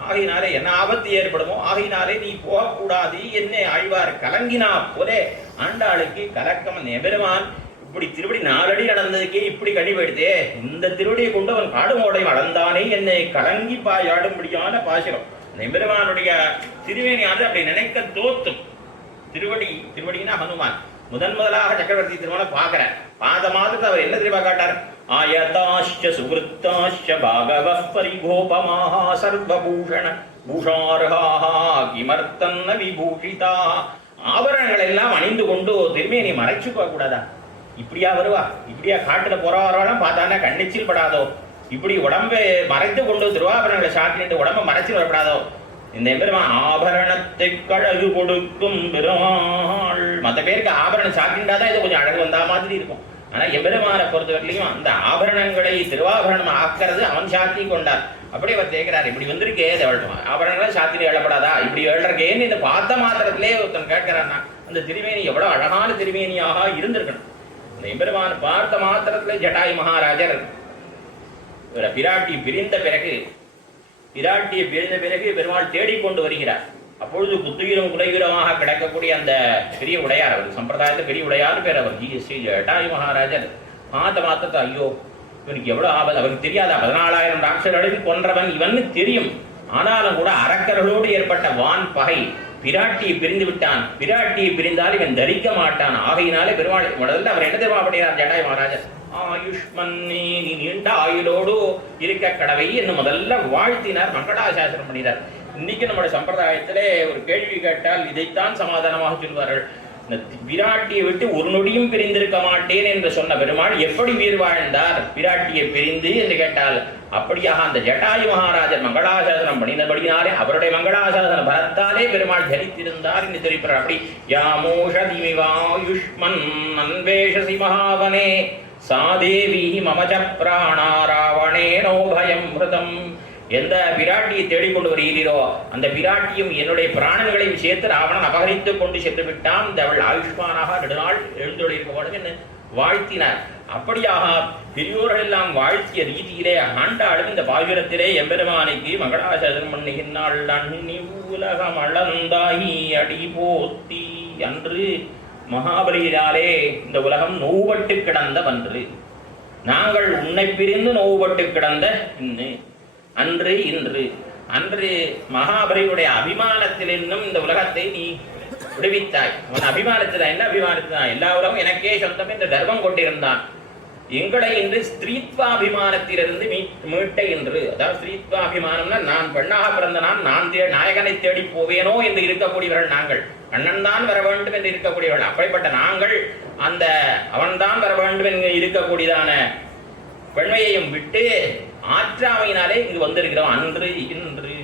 ஆகையினாலே என்ன ஆபத்து ஏற்படுமோ ஆகையினாலே நீ போகக்கூடாது. என்ன ஆழ்வார் கலங்கினா போலே ஆண்டாளுக்கு கலக்கம். எம்பெருமான் இப்படி திருவடி 4 அடி நடந்ததுக்கே இப்படி கனி போயிடுதே, இந்த திருவடியை கொண்டு அவன் காடு மோடையும் அளந்தானே என்னை கலங்கி பாயாடும்படியான பாசுரம். எம்பெருமானுடைய திருவேணியானது அப்படி நினைக்க தோத்தும். திருவடினா ஹனுமான் முதலாக சக்கரவர்த்தி திருமணம் பார்க்கிற பார்த்த மாதத்தை அவர் என்ன தெரியுமா காட்டார்? ஆயதாஷ்ச சுகிருத்தாஷ்ச பாகவ பரிகோபமாக சர்வபூஷண பூஷார்ஹாஹ கிமர்த்தன்ன விபூஷிதா. ஆபரணங்கள் எல்லாம் அணிந்து கொண்டு திருமேனி மறைச்சு போக கூடாதா? இப்படியா வருவா? இப்படியா காட்டுல போறவரெல்லாம் பார்த்தானா கண்ணிச்சில் படாதோ? இப்படி உடம்பை மறைத்து கொண்டு திருவாபரணங்களை சாத்திட்டு உடம்பை மறைச்சு வரப்படாதோ? இந்த எம்பெருமான் ஆபரணத்தை கழகு கொடுக்கும் பெருமாள். மற்ற பேருக்கு ஆபரணம் சாத்தின்றாதான் இது கொஞ்சம் அழகு வந்தா மாதிரி இருக்கும். ஆனா எம்பெருமானை பொறுத்தவரையிலையும் அந்த ஆபரணங்களை திருவாபரணம் ஆக்கிறது அவன் சாத்தி கொண்டார். அப்படியே அவர் கேட்கிறார், இப்படி வந்திருக்கே ஆபரணங்களை சாத்திட்டு எழப்படாதா? இப்படி எழறக்கேன்னு இந்த பார்த்த மாத்திரத்திலே ஒருத்தன் கேட்கிறான்னா அந்த திருமேனி எவ்வளவு அழகான திருமேனியாக இருந்திருக்கணும். இந்த எம்பெருமான் பார்த்த மாத்திரத்திலே ஜட்டாயு மகாராஜர் பிராட்டி பிரிந்த பிறகு பெருமாள் தேடிக்கொண்டு வருகிறார். அப்பொழுது குத்துயிரும் குலையுரமாக கிடக்கக்கூடிய அந்த பெரிய உடையார், அவர் சம்பிரதாயத்தில் பெரிய உடையார் பேர், அவர் ஸ்ரீ ஜட்டாயு மகாராஜர் பார்த்த மாத்திரத்தை ஐயோ இவனுக்கு எவ்வளவு ஆபத்து அவருக்கு தெரியாதா? 14,000 ராட்சர்களுக்கு கொன்றவன் இவன் தெரியும். ஆனாலும் கூட அரக்கர்களோடு ஏற்பட்ட வான் பகை, பிராட்டியை பிரிந்து விட்டான். பிராட்டியை பிரிந்தால் இவன் தரிக்க மாட்டான். ஆகையினாலே பெருமாள் முதல்ல அவர் என்ன தெரியுமா பண்ணினார் ஜட்டாயு மகாராஜர்? ஆயுஷ்மன்னே நீ நீண்ட ஆயுளோடு இருக்க கடவை என்று முதல்ல வாழ்த்தினார், மங்களாசாசனம் பண்ணினார். இன்னைக்கு நம்முடைய சம்பிரதாயத்திலே ஒரு கேள்வி கேட்டால் இதைத்தான் சமாதானமாக சொல்வார்கள். இந்த பிராட்டியை விட்டு ஒரு நொடியும் பிரிந்திருக்க மாட்டேன் என்று சொன்ன பெருமாள் எப்படி உயிர் வாழ்ந்தார் பிராட்டியை பிரிந்து என்று கேட்டால், அப்படியாக அந்த ஜட்டாயு மகாராஜர் மங்களாசாசனம் பண்ணினபடினாலே அவருடைய மங்களாசாசன பலத்தாலே பெருமாள் தரித்திருந்தார் என்று தெரிவிப்பார். அப்படி யாமோஷதிமிவாயுஷ்மன் அன்வேஷசி மகாவனே சாதேவி மமஜ பிராணா ராவணேனோ பயம் மிருதம். எந்த பிராட்டியை தேடிக்கொண்டு வருகிறீரோ அந்த பிராட்டியும் என்னுடைய பிராணங்களையும் சேர்த்து ராவணன் அபகரித்துக் கொண்டு சென்று விட்டான். அவள் ஆயுஷ்மானாக நெடுநாள் எழுந்தொழிருக்க என்று வாழ்த்தினார். அப்படியாக பெரியோர்கள் எல்லாம் வாழ்த்திய ரீதியிலே ஆண்டாளும் இந்த பாசுரத்திலே எம்பெருமானைக்கு மங்களாசாசனம் பண்ணுகின்றாள். அன்னி உலகம் அளந்தாகி அடி போத்தி. அன்று மகாபலியினாலே இந்த உலகம் நோவுபட்டு கிடந்த வன்று, நாங்கள் உன்னை பிரிந்து நோவுபட்டு கிடந்த அன்று இன்று. அன்று மகாபலியுடைய அபிமானத்தில் இன்னும் இந்த உலகத்தை நீ விடுவித்தாய். அவன் அபிமானத்தில் என்ன அபிமானத்தான்? எல்லா உலகம் எனக்கே சொந்தம் இந்த தர்மம் கொண்டிருந்தான். எங்களை இன்று ஸ்திரீத்வாபிமானத்திலிருந்து மீட்ட என்று, அதாவது ஸ்திரீத்வாபிமானம்னா நான் பெண்ணாக பிறந்த நான் நாயகனை தேடி போவேனோ என்று இருக்கக்கூடியவர்கள் நாங்கள். அண்ணன் தான் வர வேண்டும் என்று இருக்கக்கூடியவர்கள். அப்படிப்பட்ட நாங்கள் அந்த அவன்தான் வர வேண்டும் என்று இருக்கக்கூடியதான பெண்மையையும் விட்டு ஆற்றாமையினாலே இங்கு வந்திருக்கிறோம். அன்று இன்று.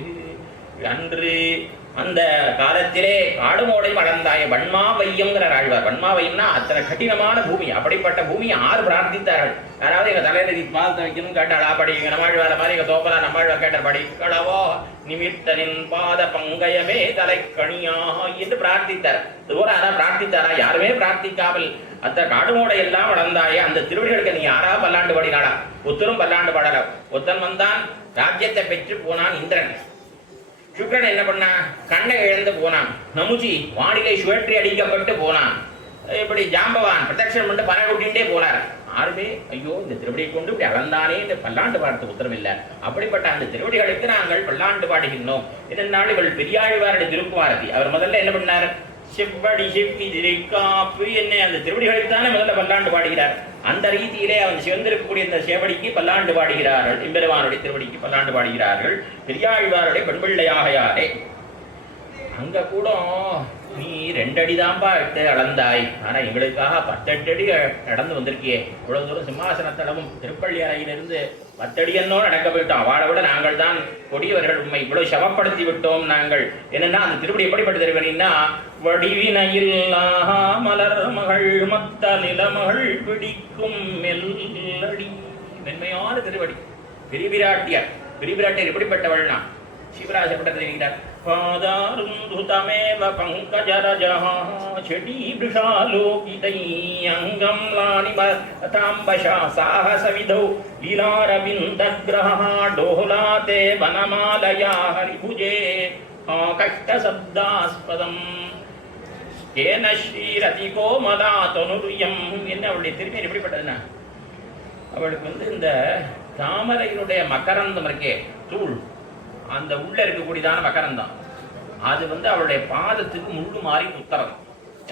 அன்று அந்த காலத்திலே காடுமோடை வளர்ந்தாய வன்மா வையம்ங்கிற ஆழ்வார். வன்மா வையம்னா அத்தனை கடினமான பூமி. அப்படிப்பட்ட பூமி யார் பிரார்த்தித்தார்கள்? யாராவது எங்க தலைநதி பாலத்தை வைக்கணும் கேட்டாளா? படி எங்க நம்மாழ்வார மாதிரி எங்க தோப்பலா நம்மாழ்வார் கேட்டார், படிக்களவோ நிமித்தனின் பாத பங்கயமே தலைக்கணியாக என்று பிரார்த்தித்தார். தூராரா பிரார்த்தித்தாரா? யாருமே பிரார்த்திக்காமல் அந்த காடுமோடை எல்லாம் வளர்ந்தாயே அந்த திருவடிகளுக்கு நீ யாரா பல்லாண்டு பாடினாளா? ஒத்தரும் பல்லாண்டு பாடல. ஒத்தன் வந்தான், ராஜ்யத்தை பெற்று போனான் இந்திரன். சுக்ரன் என்ன பண்ணா? கண்ணை இழந்து போனான். நமுஜி வானிலை சுழற்றி அடிக்கப்பட்டு போனான். இப்படி ஜாம்பவான் பிரதட்சணம் பண்ணிட்டு பணம் கூட்டிகிட்டே போனார். யாருமே ஐயோ இந்த திருவடியை கொண்டு இப்படி அளந்தானே இந்த பல்லாண்டு பாடத்துக்கு உத்தரவு இல்லை. அப்படிப்பட்ட அந்த திருவடிகளுக்கு நாங்கள் பல்லாண்டு பாடுகின்றோம். இதனால் இவள் பெரியாழ்வாருடைய திருக்குமாரதி. அவர் முதல்ல என்ன பண்ணார்? செவ்வடி செவ்வி திரை காப்பு என்ன அந்த திருவடிகளுக்குத்தானே முதல்ல பல்லாண்டு பாடுகிறார். அந்த ரீதியிலே அவன் சிவந்திருக்கக்கூடிய இந்த சேவடிக்கு பல்லாண்டு பாடுகிறார்கள். எம்பெருமானுடைய திருவடிக்கு பல்லாண்டு பாடுகிறார்கள். பெரியாழ்வாருடைய பெண்பிள்ளையாகையாரே. அங்க கூட நீ 2 அடி தான்பா இட்டு அளந்தாய். ஆனா எங்களுக்காக 18 அடி நடந்து வந்திருக்கியே. இவ்வளவு தூரம் சிம்மாசனத்தளவும் திருப்பள்ளி அறையிலிருந்து 10 அடி என்னோ நடக்க போயிட்டோம். அவளை விட நாங்கள் தான் கொடியவர்கள். உண்மை இவ்வளவு சமப்படுத்தி விட்டோம் நாங்கள். என்னன்னா அந்த திருப்படி எப்படிப்பட்டு தெரிவினா, வடிவினையில் மலர் மகள் மத்த நிலமகள் பிடிக்கும் மெல்லடி. மென்மையான திருவடி. பெரிய பிராட்டியார். பெரிய பிராட்டியார் எப்படிப்பட்டவள்னா சிவராஜப்பட்ட தெரிவிக்கிறார். பாதாருந்துதமேவ பங்கஜரஜஹ செடி பிருஷாலோகிதை அங்கம் லானிபதாம்பஷா சாஹசவிதௌ லீலாரவிந்தக்ரஹ டோலாதே வனமாலயா ஹரிபுஜே கஷ்டசப்தாஸ்பதம். கேன ஸ்ரீரதி கோமலா தொனுரியம். என்ன அவளுடைய திருமேனி எப்படிப்பட்டதுன்னா, அவளுக்கு இந்த தாமரையினுடைய மகரந்தம் இருக்கே, தூள், அந்த உள்ள இருக்கக்கூடியதான மகரந்தம், அது அவளுடைய பாதத்துக்கு முள்ளு மாறி குத்துறது.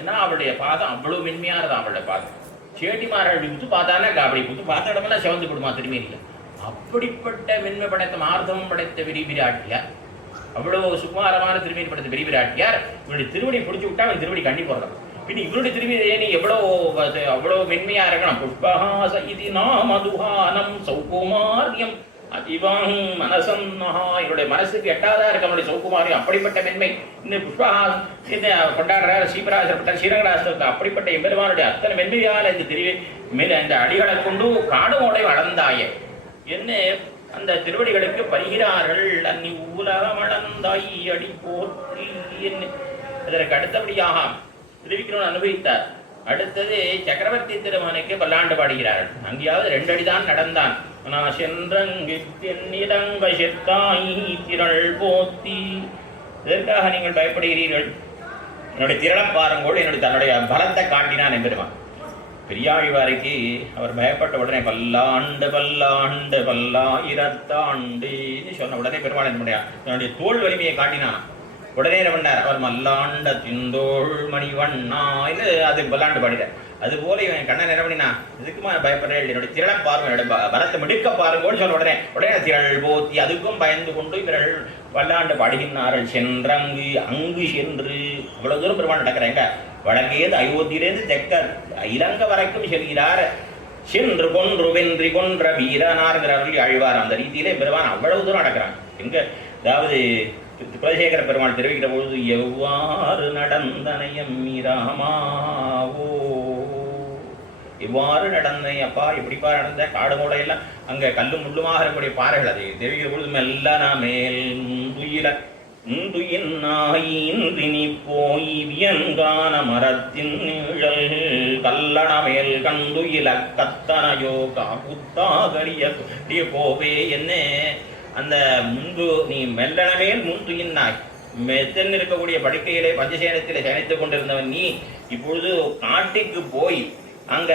ஏன்னா அவளுடைய பாதம் அவ்வளவு மென்மையானதான். அவளுடைய பாதம் சேட்டிமார்கள் குத்து பார்த்தானே அப்படி குத்து பார்த்த இடமெல்லாம் சிவந்து விடுமா திருமேனியில். அப்படிப்பட்ட மென்மை படைத்த மார்த்தமும் படைத்த பெரிய பிராட்டியார், அவ்வளவு சுகுமாரமான திருமேனி படைத்த பெரிய பிராட்டியார் இவருடைய திருவடி பிடிச்சி விட்டா அவன் திருவடி கண்டி போடுறான். பின் இவருடைய திருமேனி அவ்வளோ மென்மையா இருக்கணும். புஷ்பஹாச இது நாமதுஹானம் சௌகுமாரியம் அதிவாங் மனசன்னஹா. என்னுடைய மனசுக்கு எட்டாதா இருக்க நம்முடைய சௌகுமாரியம். அப்படிப்பட்ட மென்மை இந்த புஷ்பஹாசம் இந்த கொண்டாடுற ஸ்ரீபராசப்பட்ட ஸ்ரீரங்கராசத்துக்கு அப்படிப்பட்ட எம்பெருமானுடைய அத்தனை மென்மையால் இந்த இந்த அடிகளை கொண்டு காடுமோடை வளர்ந்தாயே என்ன அந்த திருவடிகளுக்கு பரிகிறார்கள். அன்னி உலகமளந்தாய் அடி போற்றி என்ன. அதற்கு அடுத்தபடியாக திருவிக்கிரமன் அனுபவித்தார். அடுத்தது சக்கரவர்த்தி திருமகனுக்கு பல்லாண்டு பாடுகிறார்கள். அங்கேயாவது 2 அடிதான் நடந்தான். நான் சென்றங்கு தென்னிடங்க செத்தாய் திரள் போத்தி. இதற்காக நீங்கள் பயப்படுகிறீர்கள்? என்னுடைய திரளம் பாருங்கோடு என்னுடைய தன்னுடைய பலத்தை காட்டினான் எம்பெருமான். பெரியாழ்வாருக்கு அவர் பயப்பட்ட உடனே பல்லாண்டு பல்லாண்டு பல்லாயிரத்தாண்டுன்னு சொன்ன உடனே பெருமாள் தன்னுடைய தோல் வலிமையை காட்டினான். உடனே என்ன பண்ணார், அவர் மல்லாண்ட திந்தோள் மணிவண்ணா இது அது பல்லாண்டு பாடினார். அதுபோல இவன் கண்ணன் என்ன பண்ணினா, இதுக்குமா பயப்படுறேன், என்னுடைய திரளம் பாருங்க, பலத்தை மிடுக்க பாருங்கன்னு சொன்ன உடனே திரள் போத்தி அதுக்கும் பயந்து கொண்டு இவர்கள் பல்லாண்டு பாடுகின்றார்கள். சென்றங்கு அங்கு சென்று அவ்வளவு தூரம் பெருமாள் நடக்கிறாங்க. வடக்கேந்து அயோத்தியிலேருந்து தெற்க இலங்கை வரைக்கும் செல்கிறார். சென்று கொன்று வென்றி கொன்ற வீரனார்கிறார்கள் ஆழ்வார். அந்த ரீதியிலே பெருமான் அவ்வளவு தூரம் நடக்கிறாங்க. எங்க அதாவது குலசேகர பெருமாள் தெரிவிக்கிற பொழுது எவ்வாறு நடந்தனையம் மீராமாவோ, எவ்வாறு நடந்தனை அப்பா, எப்படிப்பா நடந்த காடு மூடையெல்லாம் அங்கே கல்லும் முள்ளுமாக இருக்கக்கூடிய பாறைகள். அதை தெரிவிக்கிற பொழுது மெல்ல மேல் துயில இன்றி போய் வியன்கான மரத்தின் நிழல் கல்லண மேல் கண்டுயில கத்தனையோ காக்குத்தாகரிய போவே என்ன. அந்த முன்பு நீ மெல்லனமேல் முன்துயின்னாய், மெத்தன் இருக்கக்கூடிய படுக்கையிலே பஞ்சசேனத்திலே சயனித்துக் கொண்டிருந்தவன் நீ இப்பொழுது காட்டிற்கு போய் அங்க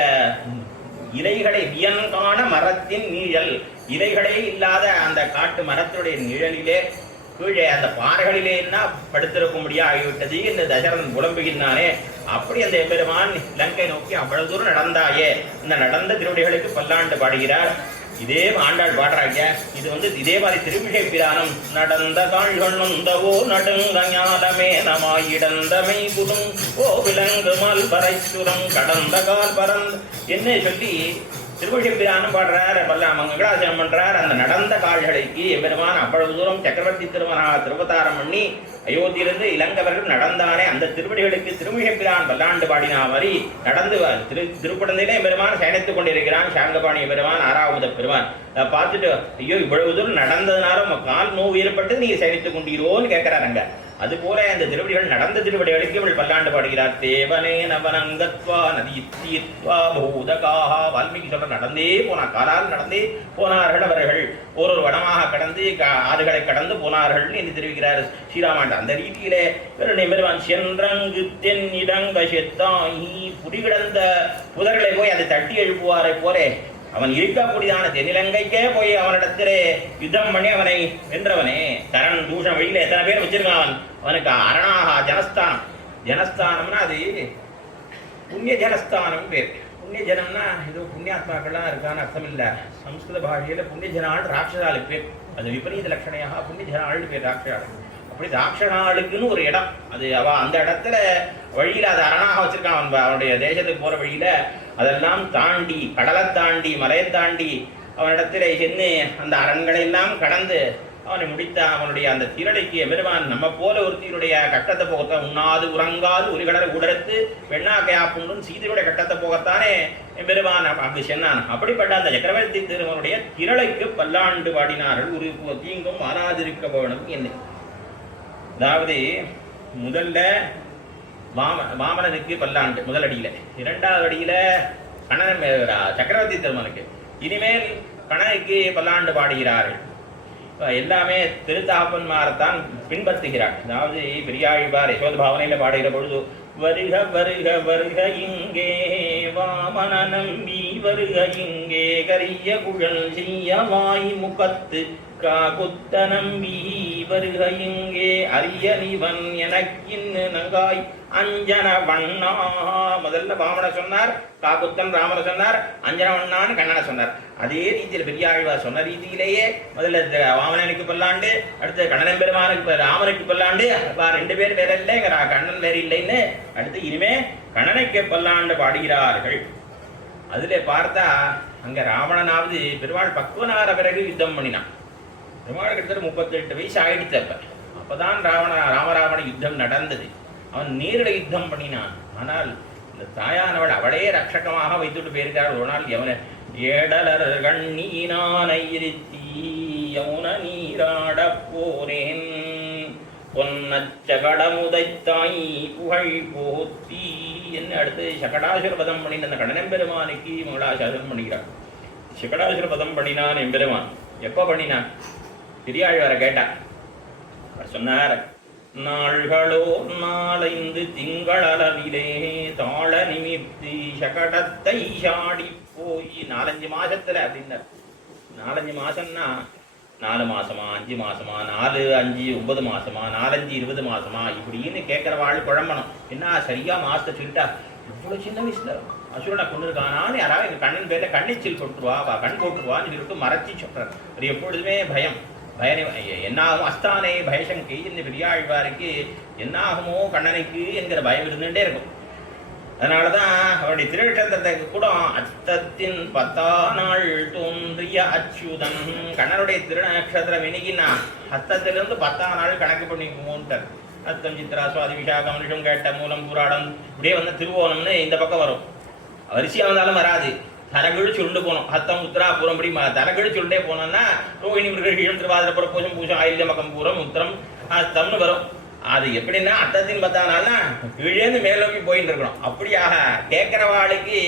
இலைகளை வியன்கான மரத்தின் நிழல், இலைகளே இல்லாத அந்த காட்டு மரத்தினுடைய நிழலிலே கீழே அந்த பாறைகளிலே என்ன படுத்திருக்கும்படியா ஆகிவிட்டது இந்த தசரதன் புலம்புகின்றானே. அப்படி அந்த எம்பெருமான் இலங்கை நோக்கி அவ்வளவு தூரம் நடந்தாயே. இந்த நடந்த திருவடிகளுக்கு பல்லாண்டு பாடுகிறார். இதே ஆண்டாள் பாடுறாங்க. இது இதே மாதிரி திருமிழை பிரானம். நடந்த கால்கள் நொந்தவோ நடுங்க ஞானமே நமாயிடந்தமை குடும் ஓ விலங்கு மால் பறைச்சுரம் கடந்த கால் பரந்த என்ன சொல்லி திருமிழை பிரானம் பாடுறார். மங்களாசனம் பண்றார். அந்த நடந்த கால்களுக்கு எம்பெருமான் அவ்வளவு தூரம் சக்கரவர்த்தி திருவதாரம் பண்ணி அயோத்தியிலிருந்து இலங்கை வரைக்கும் நடந்தானே. அந்த திருவடிகளுக்கு திருமிழை பிரான் பல்லாண்டு பாடினா மாதிரி நடந்து திருப்படந்தையிலே பெருமான் சயனித்துக் கொண்டிருக்கிறான். சாங்கபாணி பெருமான், ஆறாவது பெருமான். அதை பார்த்துட்டு ஐயோ இவ்வளவு தூரம் நடந்ததுனால கால் நோவு ஏற்பட்டு நீங்க சயனித்துக் கொண்டீரோன்னு கேட்கிறாருங்க. அதுபோல அந்த திருவடிகள் நடந்த திருவடிகளுக்கு இவள் பல்லாண்டு பாடுகிறார். தேவனே நவனங்கத்வா நதி தீர்த்வா பூதகாக. வால்மீகி சொல்ற நடந்தே போனார், காலால் நடந்தே போனார்கள் அவர்கள். ஒரு வனமாக கடந்து ஆறுகளை கடந்து போனார்கள் என்று தெரிவிக்கிறார் ஸ்ரீராமாண்ட. அந்த ரீதியிலே பெருமான் சென்றங்கு தென் இடங்க செத்தாயி புரிகிடந்த புதர்களை போய் அதை தட்டி எழுப்புவாரை போலே அவன் இருக்கக்கூடியதான தென்னிலங்கைக்கே போய் அவனிடத்திலே யுத்தம் பண்ணி அவனை வென்றவனே. தரன் தூஷணம் வெளியில எத்தனை பேர் வச்சிருக்கான் அவனுக்கு அரணாக ஜனஸ்தானம். ஜனஸ்தானம்னா அது புண்ணிய ஜனஸ்தானம் பேர். புண்ணிய ஜனம்னா ஏதோ புண்ணியாத்மாக்கள்லாம் இருக்கான்னு அர்த்தம் இல்லை. சம்ஸ்கிருத பாஷையில புண்ணிய ஜனாள் ராட்சசாளுக்கு பேர். அது விபரீத லட்சணையாக புண்ணிய ஜனாள்னு பேர் ராட்சசாளுக்கு. அப்படி ராட்சசாளுக்குன்னு ஒரு இடம். அது அவ அந்த இடத்துல வழியில அது அரணாக வச்சிருக்கான். அவனுடைய தேசத்துக்கு போற வழியில அதெல்லாம் தாண்டி கடலை தாண்டி மலையை தாண்டி அவனிடத்திலே சென்று அந்த அரண்களை எல்லாம் கடந்து அவனை முடித்த அவனுடைய அந்த திரளைக்கு எம்பெருமான் நம்ம போல ஒருத்தியுடைய கட்டத்தை போகத்தான் உண்ணாது உறங்காது ஒரு கடலை உடர்த்து வெண்ணாக்கையாப்புண்டும் சீதையுடைய கட்டத்தை போகத்தானே எம்பெருமான் அப்படி சென்னான். அப்படிப்பட்ட அந்த சக்கரவர்த்தி திருமனுடைய திரளைக்கு பல்லாண்டு பாடினார்கள். ஒரு தீங்கும் ஆராதிருக்க வேணும் என்ன. அதாவது முதல்ல வாமனனுக்கு பல்லாண்டு முதல் அடியில, இரண்டாவது அடியில கணவன் சக்கரவர்த்தி திருமனுக்கு, இனிமேல் கணவனுக்கு பல்லாண்டு பாடுகிறார்கள். எல்லாமே திருத்தாப்பன்மாரத்தான் பின்பற்றுகிறார். அதாவது பெரியாழ்வார் யசோத பாவனையில பாடுகிற பொழுது வருக வருக வருக இங்கே வாமன நம்பி வருக இங்கே கரிய குழல் செய்ய வாய் முகத்து காகுத்த நம்பி வருக இங்கே அரியனிவன் எனக்கின்னு நங்காய் அஞ்சன வண்ணா. முதல்ல வாமன சொன்னார், காகுத்தன் ராமனை சொன்னார், அஞ்சன வண்ணான்னு கண்ணனை சொன்னார். அதே ரீதியில் பெரியாழ்வார் சொன்ன ரீதியிலேயே முதல்ல வாமனனுக்கு பல்லாண்டு, அடுத்து கண்ணன் பெருமானுக்கு ராமனுக்கு பல்லாண்டு, ரெண்டு பேர் வேற இல்லை, கண்ணன் வேற இல்லைன்னு அடுத்து இனிமே கண்ணனுக்கு பல்லாண்டு பாடுகிறார்கள். அதுல பார்த்தா அங்க ராவணனாவது பெருமாள் பக்குவனார பிறகு யுத்தம் பண்ணினான். பெருமாள் கிட்டத்தட்ட 38 வயசு ஆயிடுச்சு. அப்பதான் ராமராவண யுத்தம் நடந்தது. அவன் நேரிட யுத்தம் பண்ணினான். ஆனால் இந்த தாயானவள் அவளே ரட்சகமாக வைத்துட்டு போயிருக்காள். ஒரு நாள் எவன ஏடலர் கண்ணீனானை இருத்தி யமுன நீராட போரேன் பொன்னச்சகடமுதைத்தாய் புகழ் போத்தி என்ன. அடுத்து சகடாசுர பதம் பண்ணின அந்த கண்ணன் பெருமானுக்கு மங்களாசாசனம் பண்ணிக்கிறான். சகடாசுர பதம் பண்ணினான் எம்பெருமான். எப்ப பண்ணினான்? பெரியாழ்வார கேட்டார். அவர் சொன்னார், நாள்களோ 4 திங்களளவிலே தாள நிமித்தி சகடத்தை சாடி போய் 4-5 மாசத்துல அப்படின்னார். 4-5 மாசம்னா 4 மாசமா 5 மாசமா 4-5 9 மாசமா 4-5 20 மாசமா இப்படின்னு கேட்கிற வாழ் குழம்பணும். என்ன சரியா மாசத்தை சொல்லிட்டா இவ்வளவு சின்ன வயசுல அசுரனை கொண்டு இருக்கானான்னு யாராவது எங்க கண்ணன் பேர்ல கண்ணிச்சில் போட்டுருவா கண் போட்டுருவான்னு சொல்லிட்டு மறைச்சி சொல்றார். அது எப்பொழுதுமே பயம். என்னாகும் அஸ்தானே பயசங்கை இந்த பெரியாழ்வாருக்கு என்னாகுமோ கண்ணனுக்கு என்கிற பயம் இருந்துட்டே இருக்கும். அதனாலதான் அவருடைய திருநட்சத்திரத்துக்கு கூட அஸ்தத்தின் 10ஆம் நாள் தோன்றிய அச்சுதன் கண்ணனுடைய திருநட்சத்திரம் இன்னைக்குன்னா ஹஸ்தத்திலிருந்து 10ஆம் நாள் கணக்கு பண்ணிக்குமோன்ட்டார். அஸ்தம் சித்ரா சுவாதி விசாகம் ரிஷம் கேட்ட மூலம் பூராடம் இப்படியே வந்து திருவோணம்னு இந்த பக்கம் வரும். வரிசையா வந்தாலும் வராது. தரகழிச்சு உண்டு போனோம். ஹத்தம் உத்திரா பூரம் படி தரகழிச்சு உண்டே போனோம்னா ரோஹிணி மிருகீழம் திருவாதிரப்புற பூசம் பூசம் ஆயில்ய மகம் பூரம் உத்திரம் ஹஸ்தம்னு வரும். அது எப்படின்னா அத்தத்தின் 10ஆம் நாள்னா கீழேந்து மேல் நோக்கி போயிட்டு இருக்கணும். அப்படியாக கேட்கிறவாளுக்கு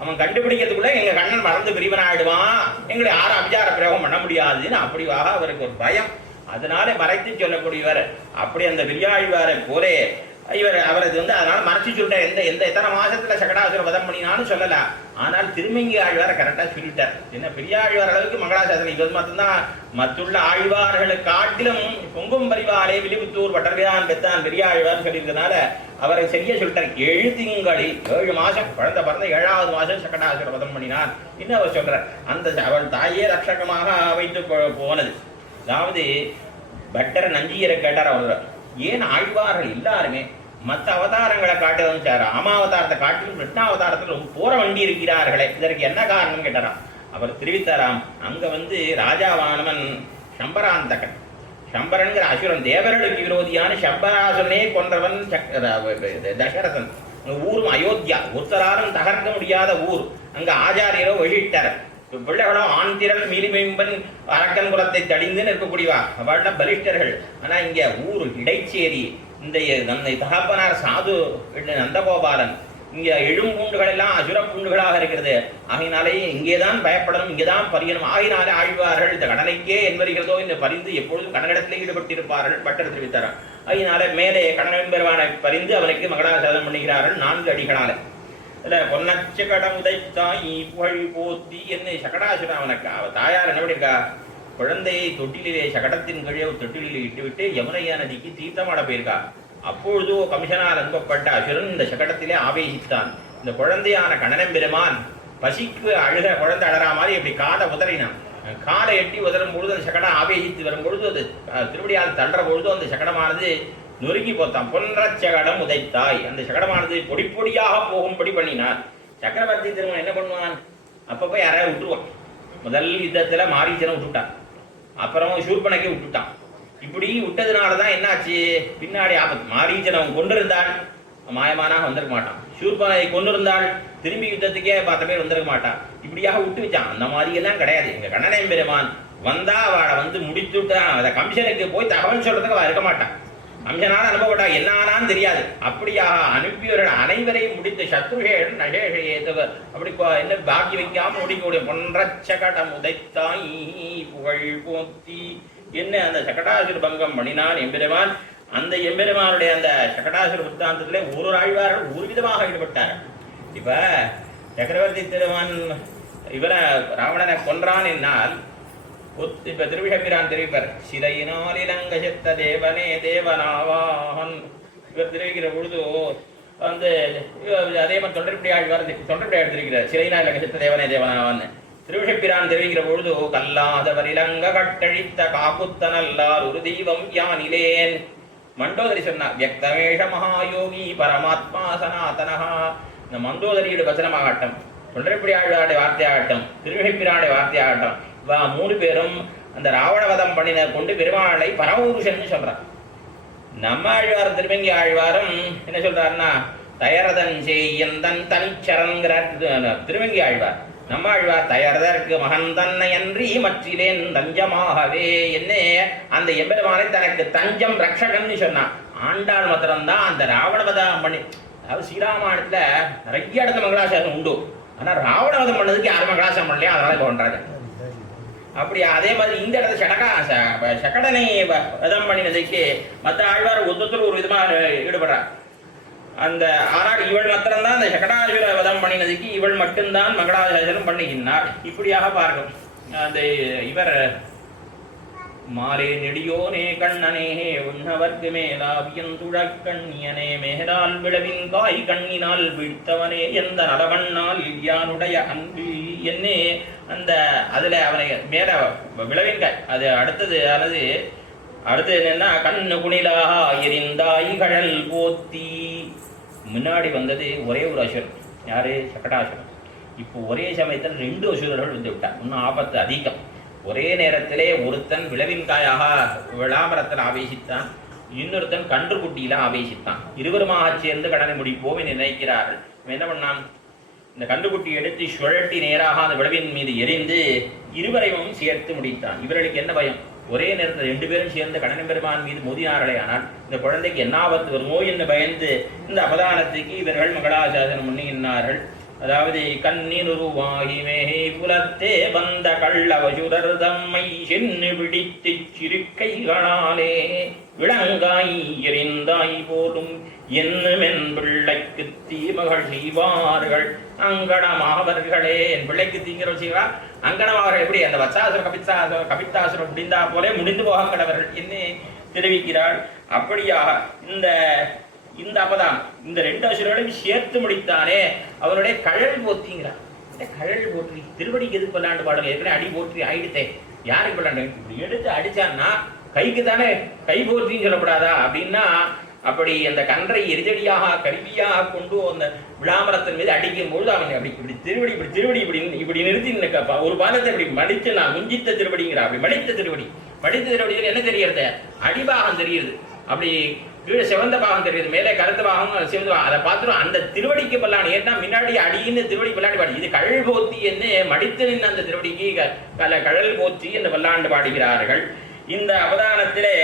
அவன் கண்டுபிடிக்கிறதுக்குள்ள எங்க கண்ணன் மறந்து பிரிவனாயிடுவான், எங்களை யாரும் அபிச்சார பிரயோகம் பண்ண முடியாதுன்னு அப்படிவாக அவருக்கு ஒரு பயம். அதனால மறைத்து சொல்லக்கூடியவர். அப்படி அந்த பெரியாழ்வாரை போலே அவரது அதனால மறைச்சு சொல்லிட்டார். எத்தனை மாசத்துல சகடாசுர வதம் பண்ணினான்னு சொல்லல. ஆனால் திருமங்கி ஆழ்வார கரெக்டா சொல்லிட்டார். என்ன பெரியாழ்வார் அளவுக்கு மங்களாசாசனம் இது மட்டும்தான். மற்றுள்ள ஆழ்வார்களை காட்டிலும் பொங்கும் பரிவாலே விழிபுத்தூர் வட்டர்தான் பெத்தான் பெரியாழ்வார் சொல்லியிருக்கனால அவரை சரியா சொல்லிட்டார். 7 திங்களில் 7 மாசம் குழந்தை பிறந்த 7வது மாசம் சகடாசுர வதம் பண்ணினான். இன்னும் அவர் சொல்றார், அந்த அவள் தாயே ரட்சகமாக வைத்து போனது. அதாவது பட்டர் நஞ்சியரை கேட்டார். அவர் ஏன் ஆழ்வார்கள் எல்லாருமே மற்ற அவதாரங்களை காட்டுறதும் ராமாவதாரத்தை காட்டிலும் கிருஷ்ணாவதாரத்தில் ரொம்ப போற வண்டி இருக்கிறார்களே, இதற்கு என்ன காரணம் கேட்டாராம். அவர் தெரிவித்தாராம், அங்க ராஜாவானவன் சம்பராந்தகன், சம்பரன்கிற அசுரன், தேவர்களுக்கு விரோதியான சம்பராசுரனே கொன்றவன் தசரதன். ஊரும் அயோத்தியா, ஒருத்தராலும் தகர்க்க முடியாத ஊர். அங்க ஆச்சாரியரோ வெளியிட்டார். பிள்ளைகளோ ஆண் திரள் மீலிமைம்பன் அரக்கன் குலத்தை தடிந்துன்னு இருக்கக்கூடியவா அவள்ல பலிஷ்டர்கள். ஆனா இங்க ஊர் இடைச்சேரி. இந்த தகப்பனார் சாது நந்தகோபாலன். இங்க எழும்பூண்டுகள் எல்லாம் அசுர பூண்டுகளாக இருக்கிறது. ஆகினாலே இங்கேதான் பயப்படணும், இங்கேதான் பரியணும். ஆகினாலே ஆழ்வார்கள் இந்த கடனைக்கே என்பறிகிறதோ இந்த பரிந்து எப்பொழுதும் கடனிடத்திலே ஈடுபட்டிருப்பார்கள் பட்டர் தெரிவித்தார். ஆகினாலே மேலே கடனின் பெருவானை பரிந்து அவனுக்கு மங்களாசாசனம் பண்ணுகிறார்கள் 4 அடிகளாலே. பொன்னச்சகடம் உதைத்தாய் புகழ் போத்தி என்ன சகடாசுரன். அவனுக்கு அவ தாயார் என்ன பண்ணிருக்கா, குழந்தையை தொட்டிலே சகடத்தின் கீழே தொட்டிலே இட்டுவிட்டு யமுனையா நதிக்கு தீர்த்தமாட போயிருக்கா. அப்பொழுதோ கமிஷனால் அனுப்பப்பட்ட அசுரன் இந்த சகடத்திலே ஆவேசித்தான். இந்த குழந்தையான கண்ணன் பெருமான் பசிக்கு அழுக குழந்தை அழறா மாதிரி இப்படி காலை உதறினான். காலை எட்டி உதறும் பொழுது அந்த சகடம் ஆவேசித்து வரும் பொழுது அது திருவடியால் தள்ளுற பொழுது அந்த சகடமானது நொறுங்கி போத்தான். பொன்றச்சகடம் உதைத்தாய். அந்த சகடமானது பொடி பொடியாக போகும்படி பண்ணினார். சக்கரவர்த்தி திருமணம் என்ன பண்ணுவான், அப்பப்போ யாராவது விட்டுருவான். முதல் யுத்தத்துல மாரீச்சனை விட்டுட்டான், அப்புறம் சூர்பனக்கை விட்டுட்டான். இப்படி விட்டதுனாலதான் என்னாச்சு, பின்னாடி ஆபத்து. மாரீச்சனை அவன் கொண்டு இருந்தால் மாயமானாக வந்திருக்க மாட்டான். சூர்பனை கொண்டு இருந்தால் திரும்பி யுத்தத்துக்கே 10 பேர் வந்திருக்க மாட்டான். இப்படியாக விட்டு வச்சான். அந்த மாதிரி எல்லாம் கிடையாது. எங்க கண்ணன் பெருமான் வந்தா அவளை முடித்துட்டான். அதை கமிஷனுக்கு போய் தகவல் சொல்றதுக்கு அவ இருக்க மாட்டான். அம்சனால அனுபவப்பட்டா என்ன ஆனான்னு தெரியாது. அப்படியாக அனுப்பியவர்கள் அனைவரையும் முடித்து சத்ருகேஷ் நகேஷேதவர் அப்படி என்ன பாக்கி வைக்காம முடிக்கக்கூடிய பொன்றச்சகடம் உதைத்தாய் புகழ் போத்தி என்ன அந்த சகடாசுர பங்கம் பண்ணினான் எம்பெருமான். அந்த எம்பெருமானுடைய அந்த சகடாசுர புத்தாந்தத்திலே ஒரு ஆழ்வார்கள் ஒரு விதமாக ஈடுபட்டார். இப்ப சக்கரவர்த்தி திருமான் இவரை ராவணனை கொன்றான் என்னால் இப்ப திருவிழப்பிரான் தெரிவிப்பார், சிலையினால் இலங்க செத்த தேவனே தேவனாவான். இவர் தெரிவிக்கிற பொழுது வந்து அதே மாதிரி தொண்டர்படி ஆழ்வார் தெரிவிக்கிறார், சிலையினால் இலங்க செத்த தேவனே தேவனாவான். திருவிழப்பிரான் தெரிவிக்கிற பொழுது கல்லாதவர் இலங்க கட்டழித்த காப்புத்தனல்லால் ஒரு தெய்வம் யானிலேன். மண்டோதரி சொன்னார், வியக்தமேஷ மகாயோகி பரமாத்மா சனாதனஹா. இந்த மண்டோதரியோட வசனமாகட்டும், தொண்டர்படி ஆழ்வாருடைய வார்த்தையாகட்டும், திருவிழப்பிரானுடைய வார்த்தையாகட்டும், இவா மூணு பேரும் அந்த ராவணவதம் பண்ணின கொண்டு பெருமாளை பரமபுருஷன் சொல்றார். நம்ம ஆழ்வாரம் திருமங்கி ஆழ்வாரம் என்ன சொல்றாருன்னா, தயரதன் செய்யந்தன் தனிச்சரங்கிறார் திருமங்கி ஆழ்வார். நம்ம ஆழ்வார் தயரதற்கு மகன் தன்னை அன்றி மற்றிலேன் தஞ்சமாகவே என்ன அந்த எம்பெருமானை தனக்கு தஞ்சம் ரக்ஷகன்னு சொன்னான். ஆண்டாள் மாத்திரம்தான் அந்த ராவணவதம் பண்ணி, அதாவது ஸ்ரீராமாயணத்துல நிறைய இடத்துல மங்களாசாசனம் உண்டு, ஆனா ராவணவதம் பண்ணதுக்கு யாரும் மங்களாசாசனம் பண்ணலையா, அதனால தோன்றாங்க. அப்படி அதே மாதிரி இந்த இடத்துல சகடனை வதம் பண்ணினதுக்கு மற்ற ஆழ்வார் ஒருத்தர் ஒரு விதமாக ஈடுபடுறார். அந்த ஆனால் இவள் மாத்திரம்தான் அந்த சகடாசுர வதம் பண்ணினதுக்கு இவள் மட்டும்தான் மங்களாசாசனம் பண்ணுகின்றாள். இப்படியாக பார்க்கும் அந்த இவர் மாலே நெடியோனே கண்ணனே உண்ணவர்க்கு மேலாவியன் துழக்கண்ணியனே மேலால் விளவின் காய் கண்ணினால் வீழ்த்தவனே எந்த நலவண்ணால் யானுடைய அன்பு என்னே. அந்த அதுல அவனை மேல விளவின் காய் அது அடுத்தது என்னன்னா கண்ணு குணிலாக எரிந்தாய் கழல் போத்தி. முன்னாடி வந்தது ஒரே ஒரு அசுரன், யாரு? சகடாசுரன். இப்போ ஒரே சமயத்தில் 2 அசுரர்கள் வந்து விட்டார். இன்னும் ஆபத்து அதிகம். ஒரே நேரத்திலே ஒருத்தன் விளவின் காயாக விளாமரத்தில் ஆவேசித்தான், இன்னொருத்தன் கன்றுக்குட்டியில ஆவேசித்தான். இருவருமாக சேர்ந்து கடனை முடிப்போம் என்று நினைக்கிறார்கள். என்ன பண்ணான், இந்த கன்றுக்குட்டி எடுத்து சுழட்டி நேராக அந்த விளவின் மீது எரிந்து இருவரையும் சேர்த்து முடித்தான். இவர்களுக்கு என்ன பயம், ஒரே நேரத்தில் 2 பேரும் சேர்ந்து கடனை பெருமான் மீது மோதினார்களே, ஆனால் இந்த குழந்தைக்கு என்ன ஆபத்து வருமோ என்று பயந்து இந்த அபதானத்துக்கு இவர்கள் மங்களாசாசனம் பண்ணுகின்றார்கள். அதாவது கண்ணினுருவாகி மேகை புலத்தே வந்த கள்ளவசுரர் தம்மை சென்னு பிடித்து சிறுக்கைகளாலே விளங்காய் எரிந்தாய் போலும் என்னுமென் பிள்ளைக்கு தீமகள் செய்வார்கள் அங்கணமாவர்களே. என் பிள்ளைக்கு தீங்கிறவர்கள் செய்வார் அங்கணமாவர்கள். எப்படி அந்த வச்சாசுரம் கபித்தாசுரம் முடிந்தா போலே முடிந்து போக கடவர்கள் என்ன தெரிவிக்கிறாள். அப்படியாக இந்த அப்பதான் இந்த 2 அசுரர்களையும் சேர்த்து முடித்தானே, அவனுடைய கழல் போத்திங்கிறான். கழல் போற்றி திருவடிக்கு எதுக்கு பல்லாண்டு பாடுங்க, ஏற்கனவே அடி போற்றி ஆயிடுத்தே, யாருக்கு பல்லாண்டு இப்படி எடுத்து அடிச்சான்னா கைக்கு தானே கை போற்றின்னு சொல்லப்படாதா அப்படின்னா, அப்படி அந்த கன்றை எரிதடியாக கருவியாக கொண்டு அந்த விளாமரத்தின் மீது அடிக்கும் பொழுது அவன் அப்படி இப்படி திருவடி இப்படி நிறுத்தி ஒரு பாதத்தை இப்படி மடித்து நான் முஞ்சித்த திருவடிங்கிறா. அப்படி மடித்த திருவடியில் என்ன தெரியறது, அடிபாகம் தெரியுது. அப்படி கீழே சிவந்த பாகம் தெரியுது, மேலே கருத்த பாகம் சிவந்த பாகம். அதை பார்த்துடும் அந்த திருவடிக்கு பல்லாண்டு. ஏன்னா முன்னாடி அடின்னு திருவடி பல்லாண்டு பாடி, இது கழல் போத்தி என்று மடித்து நின்று அந்த திருவடிக்கு கழல் போத்தி என்று பல்லாண்டு பாடுகிறார்கள். இந்த அவதானத்திலே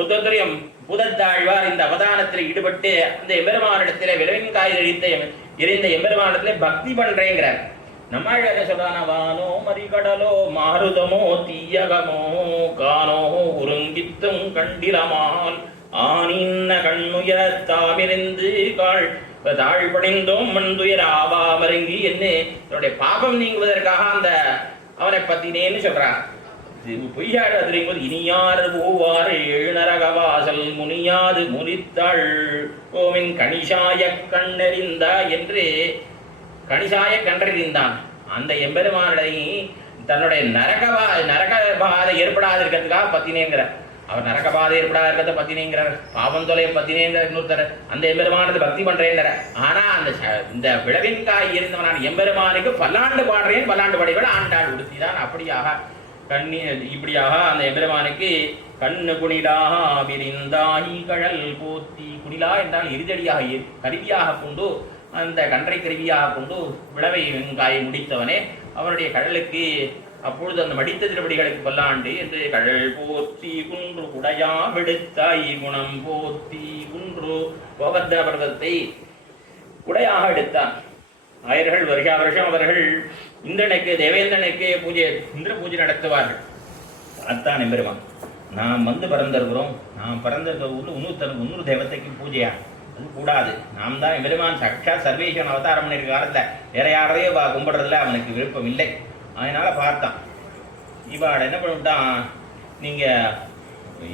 ஒத்தொத்தரையும் புதத்தாழ்வார் இந்த அவதானத்தில் ஈடுபட்டு அந்த எம்பெருமானிடத்திலே விளவின் காய் எரிந்த எம்பெருமானிடத்திலே பக்தி பண்றேங்கிறார். நம்மாழ்வார் சொல்றான, வானோ மறிகடலோ மாருதமோ தீயகமோ கானோ உருங்கித்தும் கண்டிலமால் ஆனின்ன கண்ணுய தாமிருந்து தாழ்படைந்தோம் மண்துயர் ஆவா மருங்கி என்ன என்னுடைய பாபம் நீங்குவதற்காக அந்த அவனை பத்தினேன்னு சொல்றான். பொய்யாடு அதிரிக்கும்போது இனியாறு பூவாறு எழுநரகவாசல் முனியாது முனித்தாள் கோவின் கணிசாய கண்டறிந்தா என்று கணிசாய கண்டறிந்தான். அந்த எம்பெருமானை தன்னுடைய நரகபாதை ஏற்படாதிருக்கிறதுக்காக பத்தினேங்கிற அவர் நரகபாதை ஏற்படாத பத்தினேங்கிறார், பாவம் தொலைய பத்தினேங்கிற இன்னொருத்தர் அந்த எம்பெருமானது பக்தி பண்றேங்கிற. ஆனா இந்த விளவின் காய் இருந்தவனான எம்பெருமானுக்கு பல்லாண்டு பாடுறேன் பல்லாண்டு பாடிவிட ஆண்டாள் உடுத்திதான். அப்படியாக இப்படியாக அந்த எம்பெருமானுக்கு கண்ணு குணிலாக விரிந்தாய் கழல் போத்தி. குணிலா என்றால் எரிதடியாக கருவியாக கொண்டு அந்த கன்றை கருவியாக கொண்டு விளவை வெங்காயை முடித்தவனே அவனுடைய கடலுக்கு அப்பொழுது அந்த மடித்த திருவடிகளுக்கு பல்லாண்டு என்று கழல் போத்தி குன்று குடையா விடுத்தாய் குணம் போத்தி. குன்று கோவர்தன பர்வத்தை குடையாக எடுத்தான். ஆயர்கள் வருஷா வருஷம் அவர்கள் இந்திரனுக்கு தேவேந்திரனுக்கு இந்திர பூஜை நடத்துவார்கள். அத்தான் எம்பெருமான் நாம் பிறந்திருக்கிறோம். நாம் பிறந்திருக்கிற ஊரில் இன்னொரு தெய்வத்தைக்கு பூஜையா? அது கூடாது. நாம் தான் பெருமான் சாட்சாத் சர்வேஸ்வரன் அவதாரம் பண்ணியிருக்க காலத்தில் வேற யாரையே கும்பிடுறதுல அவனுக்கு விருப்பம் இல்லை. அதனால பார்த்தான். இவாட என்ன பண்ணிவிட்டான், நீங்கள்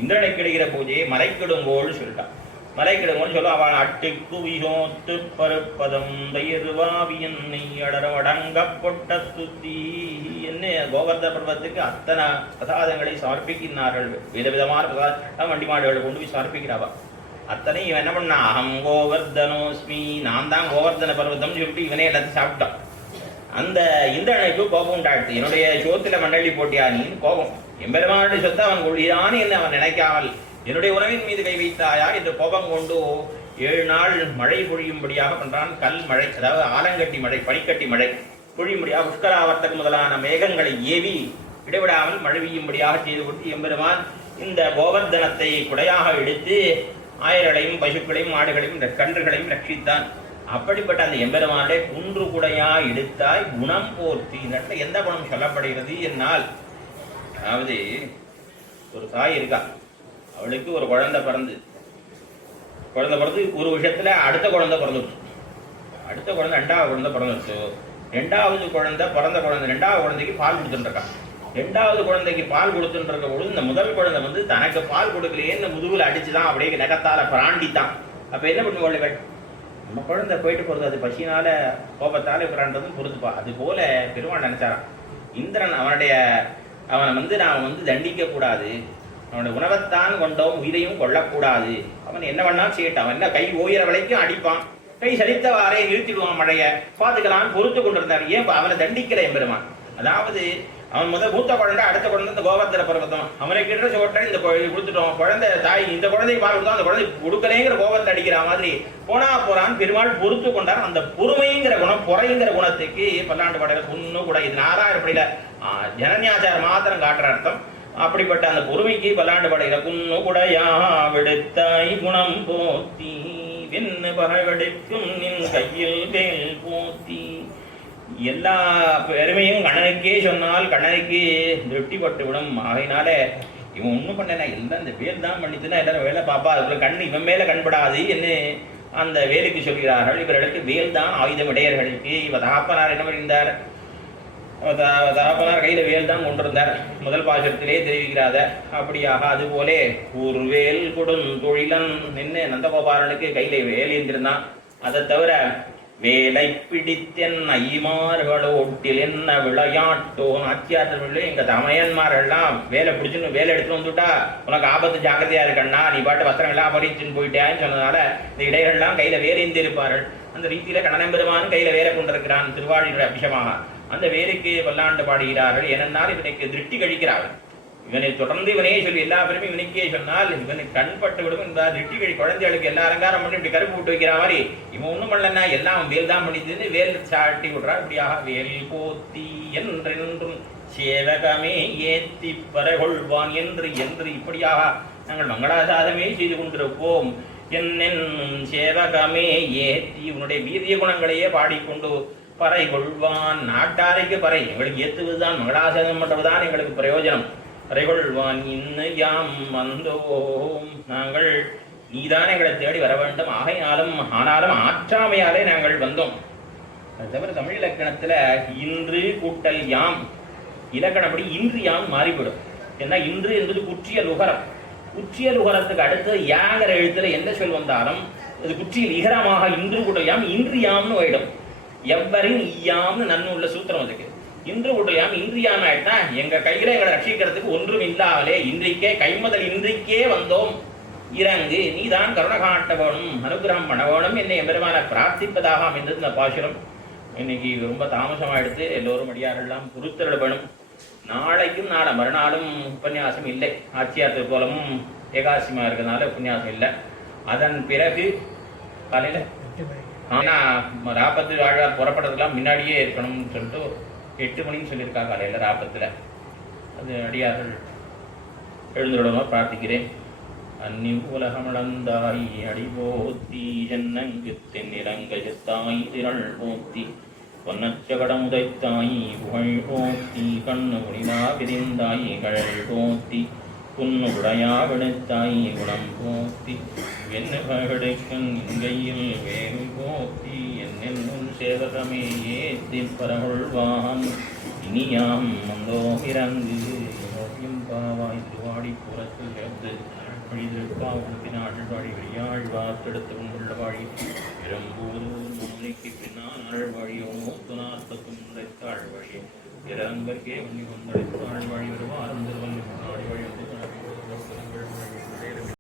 இந்திரனுக்கு கிடைக்கிற பூஜையை மறைக்கிடுங்கோள்னு சொல்லிட்டான். மறைக்கிடுங்கோன்னு சொல்ல அவன் அட்டுக்கு விசோத்து பருப்பதம் தயிர்வாவியன் அடங்கப்பட்ட துத்தி என்ன கோவர்த பர்வத்துக்கு அத்தனை பிரசாதங்களை சமர்ப்பிக்கிறார்கள். விதவிதமான பிரசாதம் வண்டி மாடுகளை கொண்டு போய் சமர்ப்பிக்கிறாவா. அத்தனை இவன் என்ன பண்ணா, அகம் கோவர்தனோஸ்மி, நான் தான் கோவர்தன பர்வதம் சொல்லிட்டு இவனே எல்லாத்தையும் சாப்பிட்டான். அந்த இந்திரனுக்கு கோபம் உண்டாடுது. என்னுடைய சோத்துல மண்டலி போட்டியா நீன்னு கோபம். எம்பெருமானுடைய சொத்தை அவன் கொள்கிறான் என்று அவன் நினைக்காமல் என்னுடைய உறவின் மீது கை வைத்தாயா என்று கோபம் கொண்டு 7 நாள் மழை பொழியும்படியாக பண்றான். கல் மழை, அதாவது ஆலங்கட்டி மழை, பனிக்கட்டி மழை பொழியும்படியாக புஷ்கராவர்த்தகம் முதலான மேகங்களை ஏவி இடைவிடாமல் மழை பெய்யும்படியாக செய்து கொடுத்து எம்பெருமான் இந்த கோவர்தனத்தை குடையாக எடுத்து ஆயர்களையும் பசுக்களையும் மாடுகளையும் கன்றுகளையும் ரட்சித்தான். அப்படிப்பட்ட அந்த எம்பெருமானுடைய குன்று குடையா எடுத்தாய் குணம் போர்த்தி. இந்த இடத்துல எந்த குணம் சொல்லப்படுகிறது என்னால், அதாவது ஒரு தாய் இருக்கா, அவளுக்கு ஒரு குழந்தை பிறந்து ஒரு விஷயத்துல அடுத்த குழந்தை பிறந்துடுச்சு. அடுத்த குழந்தை 2வது குழந்தை பிறந்துடுச்சு. 2வது குழந்தை பிறந்த குழந்தை 2வது குழந்தைக்கு பால் கொடுத்துருக்கான். 2வது குழந்தைக்கு பால் கொடுத்துருக்க பொழுது இந்த முதல் குழந்தை தனக்கு பால் கொடுக்கலையேன்னு முதுகுல அடிச்சுதான், அப்படியே நகத்தால பிராண்டித்தான். அப்ப என்ன பண்ணுவாள், நம்ம குழந்தை போயிட்டு போறது அது பசினால கோபத்தால இருக்கிறான்றதும் பொறுத்துப்பா. அது போல பெருமாள் நினைச்சாரான். இந்திரன் அவனை நான் தண்டிக்க கூடாது, அவனுடைய உணவைத்தான் கொண்டோம் உயிரையும் கொள்ளக்கூடாது. அவன் என்ன பண்ணா செய்யட்டான். அவன் என்ன கை ஓயிற வரைக்கும் அடிப்பான், கை சலித்தவாறே நிறுத்திடுவான், மழைய பார்த்துக்கலாம் பொறுத்து கொண்டிருந்தார். ஏன் அவனை தண்டிக்கல எம்பெருமான்? அதாவது அவன் மூத்த குழந்தை, அடுத்த குழந்தை இந்த கோவர்தன பர்வதம், அவனை கிட்ட சொல்லிட்டேன் இந்த கொடுத்துட்டோம் குழந்தை தாய், இந்த குழந்தைக்கு பால் கொடுத்தோம், அந்த குழந்தை கொடுக்கலேங்கிற கோபத்தை அடிக்கிற மாதிரி போறான். பெருமாள் பொறுத்து கொண்டார். அந்த பொறுமைங்கிற குணம், பொறைங்கிற குணத்துக்கு பல்லாண்டு பாடகர் ஒன்னும் கூட இது 6ஆயிரம் படியில ஜனன்யாச்சாரம் மாத்திரம் காட்டுற அர்த்தம். அப்படிப்பட்ட அந்த பொறுமைக்கு பல்லாண்டு பாடகர் குன்னு குடையா விடுத்தாய் குணம் போத்தி வெண்ணு பறவெடுக்கும் நின் கையில் வேல் போத்தி. எல்லா பெருமையும் கண்ணனுக்கே சொன்னால் கண்ணனுக்கு திருப்தி பட்டுவிடும். ஆகையினால இவன் ஒன்றும் பண்ணல, எல்லாம் இந்த வேல் தான் பண்ணிச்சுன்னா எல்லாரும் வேலை பாப்பா, அதுக்குள்ள கண் இவன் மேல கண்படாது என்று அந்த வேலுக்கு சொல்கிறார்கள். இவர்களுக்கு வேல் தான் ஆயுதம் இடையர்களுக்கு. இவ தகப்பனார் என்ன பண்ணியிருந்தார், தகப்பனார் கையில வேல் தான் கொண்டிருந்தார். முதல் பாசத்திலே தெரிவிக்கிறாத. அப்படியாக அதுபோலே ஊர்வேல் கொடுந்தொழிலன் நின்று நந்தகோபாலனுக்கு கையில வேல் இருந்திருந்தான். அதை தவிர வேலை பிடித்தென் ஐமார்களோட்டில் என்ன விளையாட்டோ நாச்சியாற்றே எங்க தமையன்மாரெல்லாம் வேலை பிடிச்சுன்னு வேலை எடுத்துட்டு வந்துட்டா உனக்கு ஆபத்து ஜாக்கிரதையா இருக்கண்ணா, நீ பாட்டு வஸ்திரம் எல்லாம் பறிச்சுன்னு போயிட்டேன்னு சொன்னதால இந்த இடையர்கள்லாம் கையில வேலைந்து இருப்பார்கள். அந்த ரீதியில கண்ணனம்பெருமான் கையில வேலை கொண்டிருக்கிறான் திருவாழியுடைய அபிஷமாக. அந்த வேலைக்கு பல்லாண்டு பாடுகிறார்கள். ஏனென்றால் இவனுக்கு திருஷ்டி கழிக்கிறார்கள். இவனை தொடர்ந்து இவனே சொல்லி எல்லா பேருமே இவனுக்கே சொன்னால் இவனுக்கு கண்பட்டு விடும் என்பதா திருஷ்டி கழி. குழந்தைகளுக்கு எல்லா அலங்காரம் பண்ணி இப்படி கருப்பு விட்டு வைக்கிற மாதிரி இவன் ஒன்றும் பண்ணலன்னா எல்லாம் வேல் தான் பண்ணிட்டு வேல் சாட்டி விடுறான். இப்படியாக வேல் போத்தி என்றென்றும் சேவகமே ஏத்தி பரகொள்வான் என்று என்று இப்படியாக நாங்கள் மங்களாசாதமே செய்து கொண்டிருப்போம். என்னென்னும் சேவகமே ஏத்தி உன்னுடைய வீரிய குணங்களையே பாடிக்கொண்டு பறை கொள்வான். நாட்டாரைக்கு பறை எங்களுக்கு ஏத்துவதுதான், மங்களாசாதனம் பண்றதுதான் எங்களுக்கு பிரயோஜனம். பறைகொள்வான் இன்னு யாம் வந்தோம், நாங்கள் நீதான் எங்களை தேடி வர வேண்டும். ஆனாலும் ஆற்றாமையாலே நாங்கள் வந்தோம். அது தவிர தமிழ் இலக்கணத்துல இன்று கூட்டல் யாம் இலக்கணப்படி இன்று யாம் மாறிவிடும். ஏன்னா இன்று என்பது குற்றியல் உகரம். குற்றியல் உகரத்துக்கு அடுத்து யாங்கிற எழுத்துல எந்த சொல் வந்தாலும் அது குற்றியல் இகரமாக இன்று கூட்டல் யாம் இன்று யாம்னு போயிடும். எவ்வரின் ஈயாம்னு நன்னுள்ள சூத்திரம் அதுக்கு. இன்று கூட்டல் இன்றியாம ஆயிட்டா எங்க கையில எங்களை ரட்சிக்கிறதுக்கு ஒன்றும் இல்லாமலே இன்றைக்கே கைமுதல் இன்றைக்கே வந்தோம். இறங்கு நீதான் கருணை காட்ட வேணும், அனுகிரகம் பண்ண வேணும் என்னை எம்பெருமான பிரார்த்திப்பதாக அமைந்தது இந்த பாசுரம். இன்னைக்கு ரொம்ப தாமசமாயிடுத்து. எல்லோரும் அடியாரெல்லாம் பொறுத்தருட வேணும். நாளைக்கும் மறுநாளும் உபன்யாசம் இல்லை. ஆட்சியார் திருக்கோலமும் ஏகாசியமா இருக்கிறதுனால உபன்யாசம் இல்லை. அதன் பிறகு காலையில ஆனா ராப்பத்து ஆழ்வார் புறப்படுறதுலாம் முன்னாடியே இருக்கணும்னு சொல்லிட்டு 8 மணின்னு சொல்லியிருக்காங்க காலையில் ராப்பத்தில். அது அடியார்கள் எழுந்துடணும் பிரார்த்திக்கிறேன். அன்னி உலகமளந்தாய் அடிபோத்தி என்னங்கு தென்னிலங்கஜத்தாய் திரள் போத்தி பொன்னச்சகடம் உதைத்தாய் புகழ் போத்தி கண்ணு முடிவா விரிந்தாய் கழல் போத்தி புன்னுடையாவிடத்தாய் குணம் போத்தி வெண்ணு கிடைக்கும் இங்கையில் வேறு போத்தி என்னென்னும் சேவகமே ஏத்தி பரகொள்வான் இனியாம் மந்தோ பிறந்து நோக்கியும் பாவாய் திருவாடி புறத்தில் சேர்ந்து வழிதிருப்பாவுத்தினாள் வழி வெளியாள் வாத்தெடுத்து உள்ள வழி இரம்போது மௌனிக்கு பின்னால் வழியோ மூத்து நாற்பத்தும் உழைத்தாள் வழி இரங்கற்கே வழி வந்தடைத்த